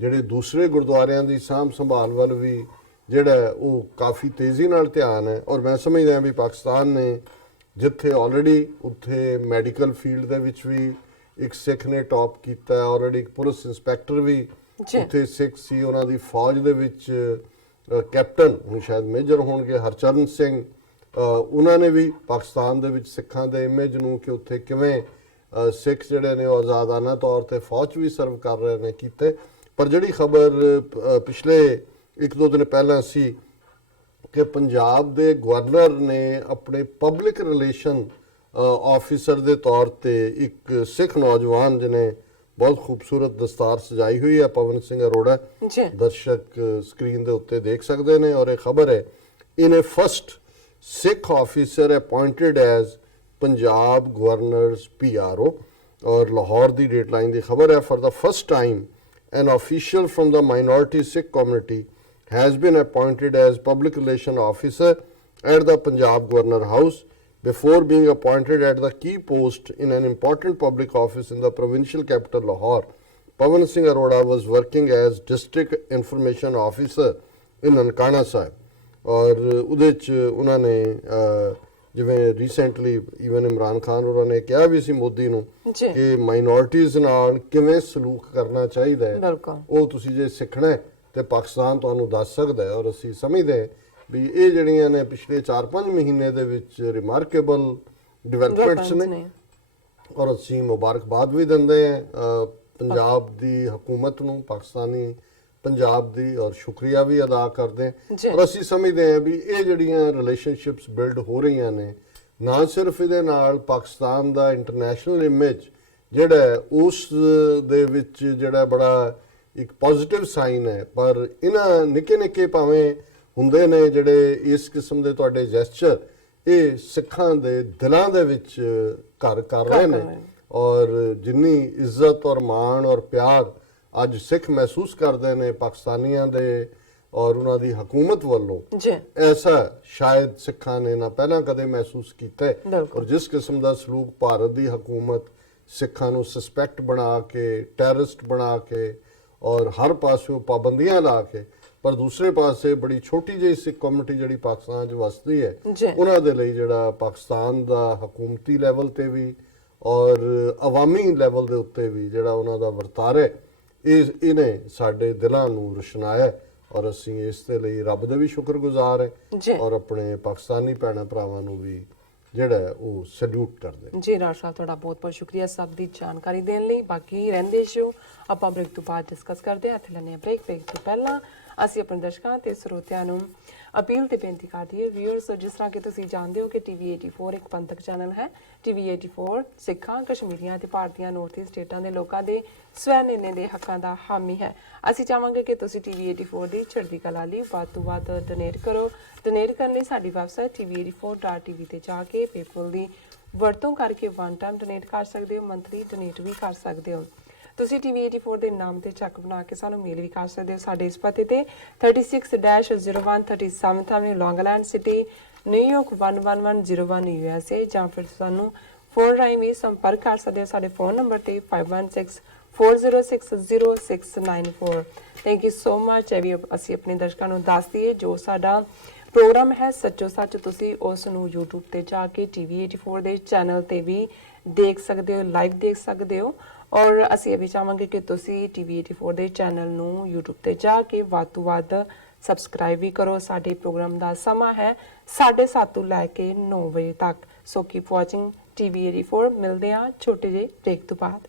ਜਿਹੜੇ ਦੂਸਰੇ ਗੁਰਦੁਆਰਿਆਂ ਦੀ ਸਾਂਭ ਸੰਭਾਲ ਵੱਲ ਵੀ ਜਿਹੜਾ ਹੈ ਉਹ ਕਾਫੀ ਤੇਜ਼ੀ ਨਾਲ ਧਿਆਨ ਹੈ। ਔਰ ਮੈਂ ਸਮਝਦਾ ਵੀ ਪਾਕਿਸਤਾਨ ਨੇ ਜਿੱਥੇ ਆਲਰੇਡੀ ਉੱਥੇ ਮੈਡੀਕਲ ਫੀਲਡ ਦੇ ਵਿੱਚ ਵੀ ਇੱਕ ਸਿੱਖ ਨੇ ਟੌਪ ਕੀਤਾ ਹੈ, ਆਲਰੇਡੀ ਇੱਕ ਪੁਲਿਸ ਇੰਸਪੈਕਟਰ ਵੀ ਉੱਥੇ ਸਿੱਖ ਸੀ, ਉਹਨਾਂ ਦੀ ਫੌਜ ਦੇ ਵਿੱਚ ਕੈਪਟਨ ਹੁਣ ਸ਼ਾਇਦ ਮੇਜਰ ਹੋਣਗੇ ਹਰਚਰਨ ਸਿੰਘ, ਉਹਨਾਂ ਨੇ ਵੀ ਪਾਕਿਸਤਾਨ ਦੇ ਵਿੱਚ ਸਿੱਖਾਂ ਦੇ ਇਮੇਜ ਨੂੰ ਕਿ ਉੱਥੇ ਕਿਵੇਂ ਸਿੱਖ ਜਿਹੜੇ ਨੇ ਉਹ ਆਜ਼ਾਦਾਨਾ ਤੌਰ ਤੇ ਫੌਜ ਵੀ ਸਰਵ ਕਰ ਰਹੇ ਨੇ ਕੀਤੇ। ਪਰ ਜਿਹੜੀ ਖਬਰ ਪਿਛਲੇ 1-2 ਦਿਨ ਪਹਿਲਾਂ ਸੀ ਕਿ ਪੰਜਾਬ ਦੇ ਗਵਰਨਰ ਨੇ ਆਪਣੇ ਪਬਲਿਕ ਰਿਲੇਸ਼ਨ ਆਫਿਸਰ ਦੇ ਤੌਰ ਤੇ ਇੱਕ ਸਿੱਖ ਨੌਜਵਾਨ ਜਿਹਨੇ ਬਹੁਤ ਖੂਬਸੂਰਤ ਦਸਤਾਰ ਸਜਾਈ ਹੋਈ ਹੈ, ਪਵਨ ਸਿੰਘ ਅਰੋੜਾ, ਦਰਸ਼ਕ ਸਕਰੀਨ ਦੇ ਉੱਤੇ ਦੇਖ ਸਕਦੇ ਨੇ। ਔਰ ਇਹ ਖਬਰ ਹੈ in a first Sikh officer appointed as Punjab governor's PRO। ਔਰ ਲਾਹੌਰ ਦੀ ਡੇਟਲਾਈਨ ਦੀ ਖਬਰ ਹੈ, for the first time an official from the minority Sikh community has been appointed as public relation officer at the Punjab Governor House before being appointed at the key post in an important public office in the provincial capital Lahore. Pawan Singh Arora was working as district information officer in Nankana Sahib. और ਉਹਦੇ 'ਚ ਉਹਨਾਂ ਨੇ ਜਿਵੇਂ recently even Imran Khan ਉਹਨਾਂ ਨੇ ਕਿਹਾ ਵੀ ਸੀ ਮੋਦੀ ਨੂੰ ਕਿ ਮਾਈਨੋਰਟੀਜ਼ ਨਾਲ ਕਿਵੇਂ ਸਲੂਕ ਕਰਨਾ ਚਾਹੀਦਾ ਹੈ, ਉਹ ਤੁਸੀਂ ਜੇ ਸਿੱਖਣਾ ਹੈ ਤੇ ਪਾਕਿਸਤਾਨ ਤੁਹਾਨੂੰ ਦੱਸ ਸਕਦਾ ਹੈ। ਔਰ ਅਸੀਂ ਸਮਝਦੇ ਹਾਂ ਵੀ ਇਹ ਜਿਹੜੀਆਂ ਨੇ ਪਿਛਲੇ 4-5 ਮਹੀਨੇ ਦੇ ਵਿੱਚ ਰਿਮਾਰਕੇਬਲ ਡਿਵੈਲਪਮੈਂਟਸ ਨੇ। ਔਰ ਅਸੀਂ ਮੁਬਾਰਕਬਾਦ ਵੀ ਦਿੰਦੇ ਹਾਂ ਪੰਜਾਬ ਦੀ ਹਕੂਮਤ ਨੂੰ, ਪਾਕਿਸਤਾਨੀ ਪੰਜਾਬ ਦੀ, ਔਰ ਸ਼ੁਕਰੀਆ ਵੀ ਅਦਾ ਕਰਦੇ ਹਾਂ। ਔਰ ਅਸੀਂ ਸਮਝਦੇ ਹਾਂ ਵੀ ਇਹ ਜਿਹੜੀਆਂ ਰਿਲੇਸ਼ਨਸ਼ਿਪਸ ਬਿਲਡ ਹੋ ਰਹੀਆਂ ਨੇ, ਨਾ ਸਿਰਫ ਇਹਦੇ ਨਾਲ ਪਾਕਿਸਤਾਨ ਦਾ ਇੰਟਰਨੈਸ਼ਨਲ ਇਮੇਜ ਜਿਹੜਾ ਉਸ ਦੇ ਵਿੱਚ ਜਿਹੜਾ ਬੜਾ ਇੱਕ ਪੋਜ਼ਿਟਿਵ ਸਾਈਨ ਹੈ, ਪਰ ਇਹਨਾਂ ਨਿੱਕੇ ਭਾਵੇਂ ਹੁੰਦੇ ਨੇ ਜਿਹੜੇ ਇਸ ਕਿਸਮ ਦੇ ਤੁਹਾਡੇ ਜੈਸਚਰ, ਇਹ ਸਿੱਖਾਂ ਦੇ ਦਿਲਾਂ ਦੇ ਵਿੱਚ ਘਰ ਕਰ ਰਹੇ ਨੇ। ਔਰ ਜਿੰਨੀ ਇੱਜ਼ਤ ਔਰ ਮਾਣ ਔਰ ਪਿਆਰ ਅੱਜ ਸਿੱਖ ਮਹਿਸੂਸ ਕਰਦੇ ਨੇ ਪਾਕਿਸਤਾਨੀਆਂ ਦੇ ਔਰ ਉਹਨਾਂ ਦੀ ਹਕੂਮਤ ਵੱਲੋਂ, ਐਸਾ ਸ਼ਾਇਦ ਸਿੱਖਾਂ ਨੇ ਨਾ ਪਹਿਲਾਂ ਕਦੇ ਮਹਿਸੂਸ ਕੀਤਾ। ਔਰ ਜਿਸ ਕਿਸਮ ਦਾ ਸਲੂਕ ਭਾਰਤ ਦੀ ਹਕੂਮਤ ਸਿੱਖਾਂ ਨੂੰ ਸਸਪੈਕਟ ਬਣਾ ਕੇ, ਟੈਰਰਿਸਟ ਬਣਾ ਕੇ ਔਰ ਹਰ ਪਾਸਿਓਂ ਪਾਬੰਦੀਆਂ ਲਾ ਕੇ, ਪਰ ਦੂਸਰੇ ਪਾਸੇ ਬੜੀ ਛੋਟੀ ਜਿਹੀ ਸਿੱਖ ਕਮਿਊਨਿਟੀ ਜਿਹੜੀ ਪਾਕਿਸਤਾਨ 'ਚ ਵਸਦੀ ਹੈ, ਉਹਨਾਂ ਦੇ ਲਈ ਜਿਹੜਾ ਪਾਕਿਸਤਾਨ ਦਾ ਹਕੂਮਤੀ ਲੈਵਲ ਤੇ ਵੀ ਔਰ ਅਵਾਮੀ ਲੈਵਲ ਦੇ ਉੱਤੇ ਵੀ ਜਿਹੜਾ ਉਹਨਾਂ ਦਾ ਵਰਤਾਰਾ ਇਹਨੇ ਸਾਡੇ ਦਿਲਾਂ ਨੂੰ ਰੁਸ਼ਨਾਇਆ। ਔਰ ਅਸੀਂ ਇਸ ਦੇ ਲਈ ਰੱਬ ਦੇ ਵੀ ਸ਼ੁਕਰਗੁਜ਼ਾਰ ਹਾਂ ਔਰ ਆਪਣੇ ਪਾਕਿਸਤਾਨੀ ਭੈਣਾਂ ਭਰਾਵਾਂ ਨੂੰ ਵੀ ਜਿਹੜਾ ਉਹ ਸੈਲੂਟ ਕਰਦੇ। ਜੀ ਰਾਜ ਸਾਹਿਬ, ਤੁਹਾਡਾ ਬਹੁਤ ਬਹੁਤ ਸ਼ੁਕਰੀਆ ਸਭ ਦੀ ਜਾਣਕਾਰੀ ਦੇਣ ਲਈ। ਬਾਕੀ ਰਹਿੰਦੇ ਸ਼ੋ ਆਪਾਂ ਬ੍ਰੇਕ ਤੋਂ ਬਾਅਦ ਡਿਸਕਸ ਕਰਦੇ ਹਾਂ। ਇੱਥੇ ਲੈਣੇ ਬ੍ਰੇਕ ਤੋਂ ਪਹਿਲਾਂ ਅਸੀਂ ਆਪਣੇ ਦਰਸ਼ਕਾਂ ਤੇ ਸਰੋਤਿਆਂ ਨੂੰ ਅਪੀਲ ਤੇ ਬੇਨਤੀ ਕਰਦੀ ਹੈ ਵਿਊਅਰਸ, ਜਿਸ ਤਰ੍ਹਾਂ ਕਿ ਤੁਸੀਂ ਜਾਣਦੇ ਹੋ ਕਿ TV84 ਇੱਕ ਪੰਥਕ ਚੈਨਲ ਹੈ। TV84 ਸਿੱਖਾਂ, ਕਸ਼ਮੀਰੀਆਂ ਤੇ ਭਾਰਤੀਆਂ ਨਾਰਥ ਈਸਟ ਸਟੇਟਾਂ ਦੇ ਲੋਕਾਂ ਦੇ ਸਵੈ ਨਿਰਣੇ ਦੇ ਹੱਕਾਂ ਦਾ ਹਾਮੀ ਹੈ। ਅਸੀਂ ਚਾਹਾਂਗੇ ਕਿ ਤੁਸੀਂ TV84 ਦੀ ਚੜ੍ਹਦੀ ਕਲਾ ਲਈ ਵੱਧ ਤੋਂ ਵੱਧ ਡੋਨੇਟ ਕਰੋ। ਡੋਨੇਟ ਕਰਨ ਲਈ ਸਾਡੀ ਵੈਬਸਾਈਟ tv84.tv ਤੇ ਜਾ ਕੇ ਪੇਪਲ ਦੀ ਵਰਤੋਂ ਕਰਕੇ ਵਨ ਟਾਈਮ ਡੋਨੇਟ ਕਰ ਸਕਦੇ ਹੋ, ਮੰਥਲੀ ਡੋਨੇਟ ਵੀ ਕਰ ਸਕਦੇ ਹੋ। ਤੁਸੀਂ TV84 ਦੇ ਨਾਮ ਤੇ ਚੈੱਕ ਬਣਾ ਕੇ ਸਾਨੂੰ ਮੇਲ ਵੀ ਕਰ ਸਕਦੇ ਹੋ ਸਾਡੇ ਇਸ ਪਤੇ ਤੇ 36-0137 ਐਵਨਿਊ ਲੌਂਗ ਆਈਲੈਂਡ ਸਿਟੀ, ਨਿਊਯਾਰਕ 11101 USA, ਜਾਂ ਫਿਰ ਸਾਨੂੰ ਫੋਨ ਰਾਹੀਂ ਵੀ ਸੰਪਰਕ ਕਰ ਸਕਦੇ ਹੋ ਸਾਡੇ ਫੋਨ ਨੰਬਰ ਤੇ 5164060694। Thank you so much. ਅਸੀਂ ਆਪਣੇ ਦਰਸ਼ਕਾਂ ਨੂੰ ਦੱਸ ਦਈਏ ਜੋ ਸਾਡਾ ਪ੍ਰੋਗਰਾਮ ਹੈ ਸੱਚੋ ਸੱਚ, ਤੁਸੀਂ ਉਸ ਨੂੰ YouTube ਤੇ ਜਾ ਕੇ TV84 ਦੇ ਚੈਨਲ ਤੇ ਵੀ ਦੇਖ ਸਕਦੇ ਹੋ, ਲਾਈਵ ਦੇਖ ਸਕਦੇ ਹੋ। ਔਰ ਅਸੀਂ ਇਹ ਵੀ ਚਾਹਾਂਗੇ ਕਿ ਤੁਸੀਂ TV84 ਦੇ ਚੈਨਲ ਨੂੰ YouTube ਤੇ ਜਾ ਕੇ ਵੱਧ ਤੋਂ ਵੱਧ ਸਬਸਕ੍ਰਾਈਬ ਵੀ ਕਰੋ। ਸਾਡੇ ਪ੍ਰੋਗਰਾਮ ਦਾ ਸਮਾਂ ਹੈ 7:30 ਤੋਂ ਲੈ ਕੇ 9 ਵਜੇ ਤੱਕ। ਸੋ ਕੀਪ ਵਾਚਿੰਗ TV84। ਮਿਲਦੇ ਹਾਂ ਛੋਟੇ ਜਿਹੇ ਬ੍ਰੇਕ ਤੋਂ ਬਾਅਦ।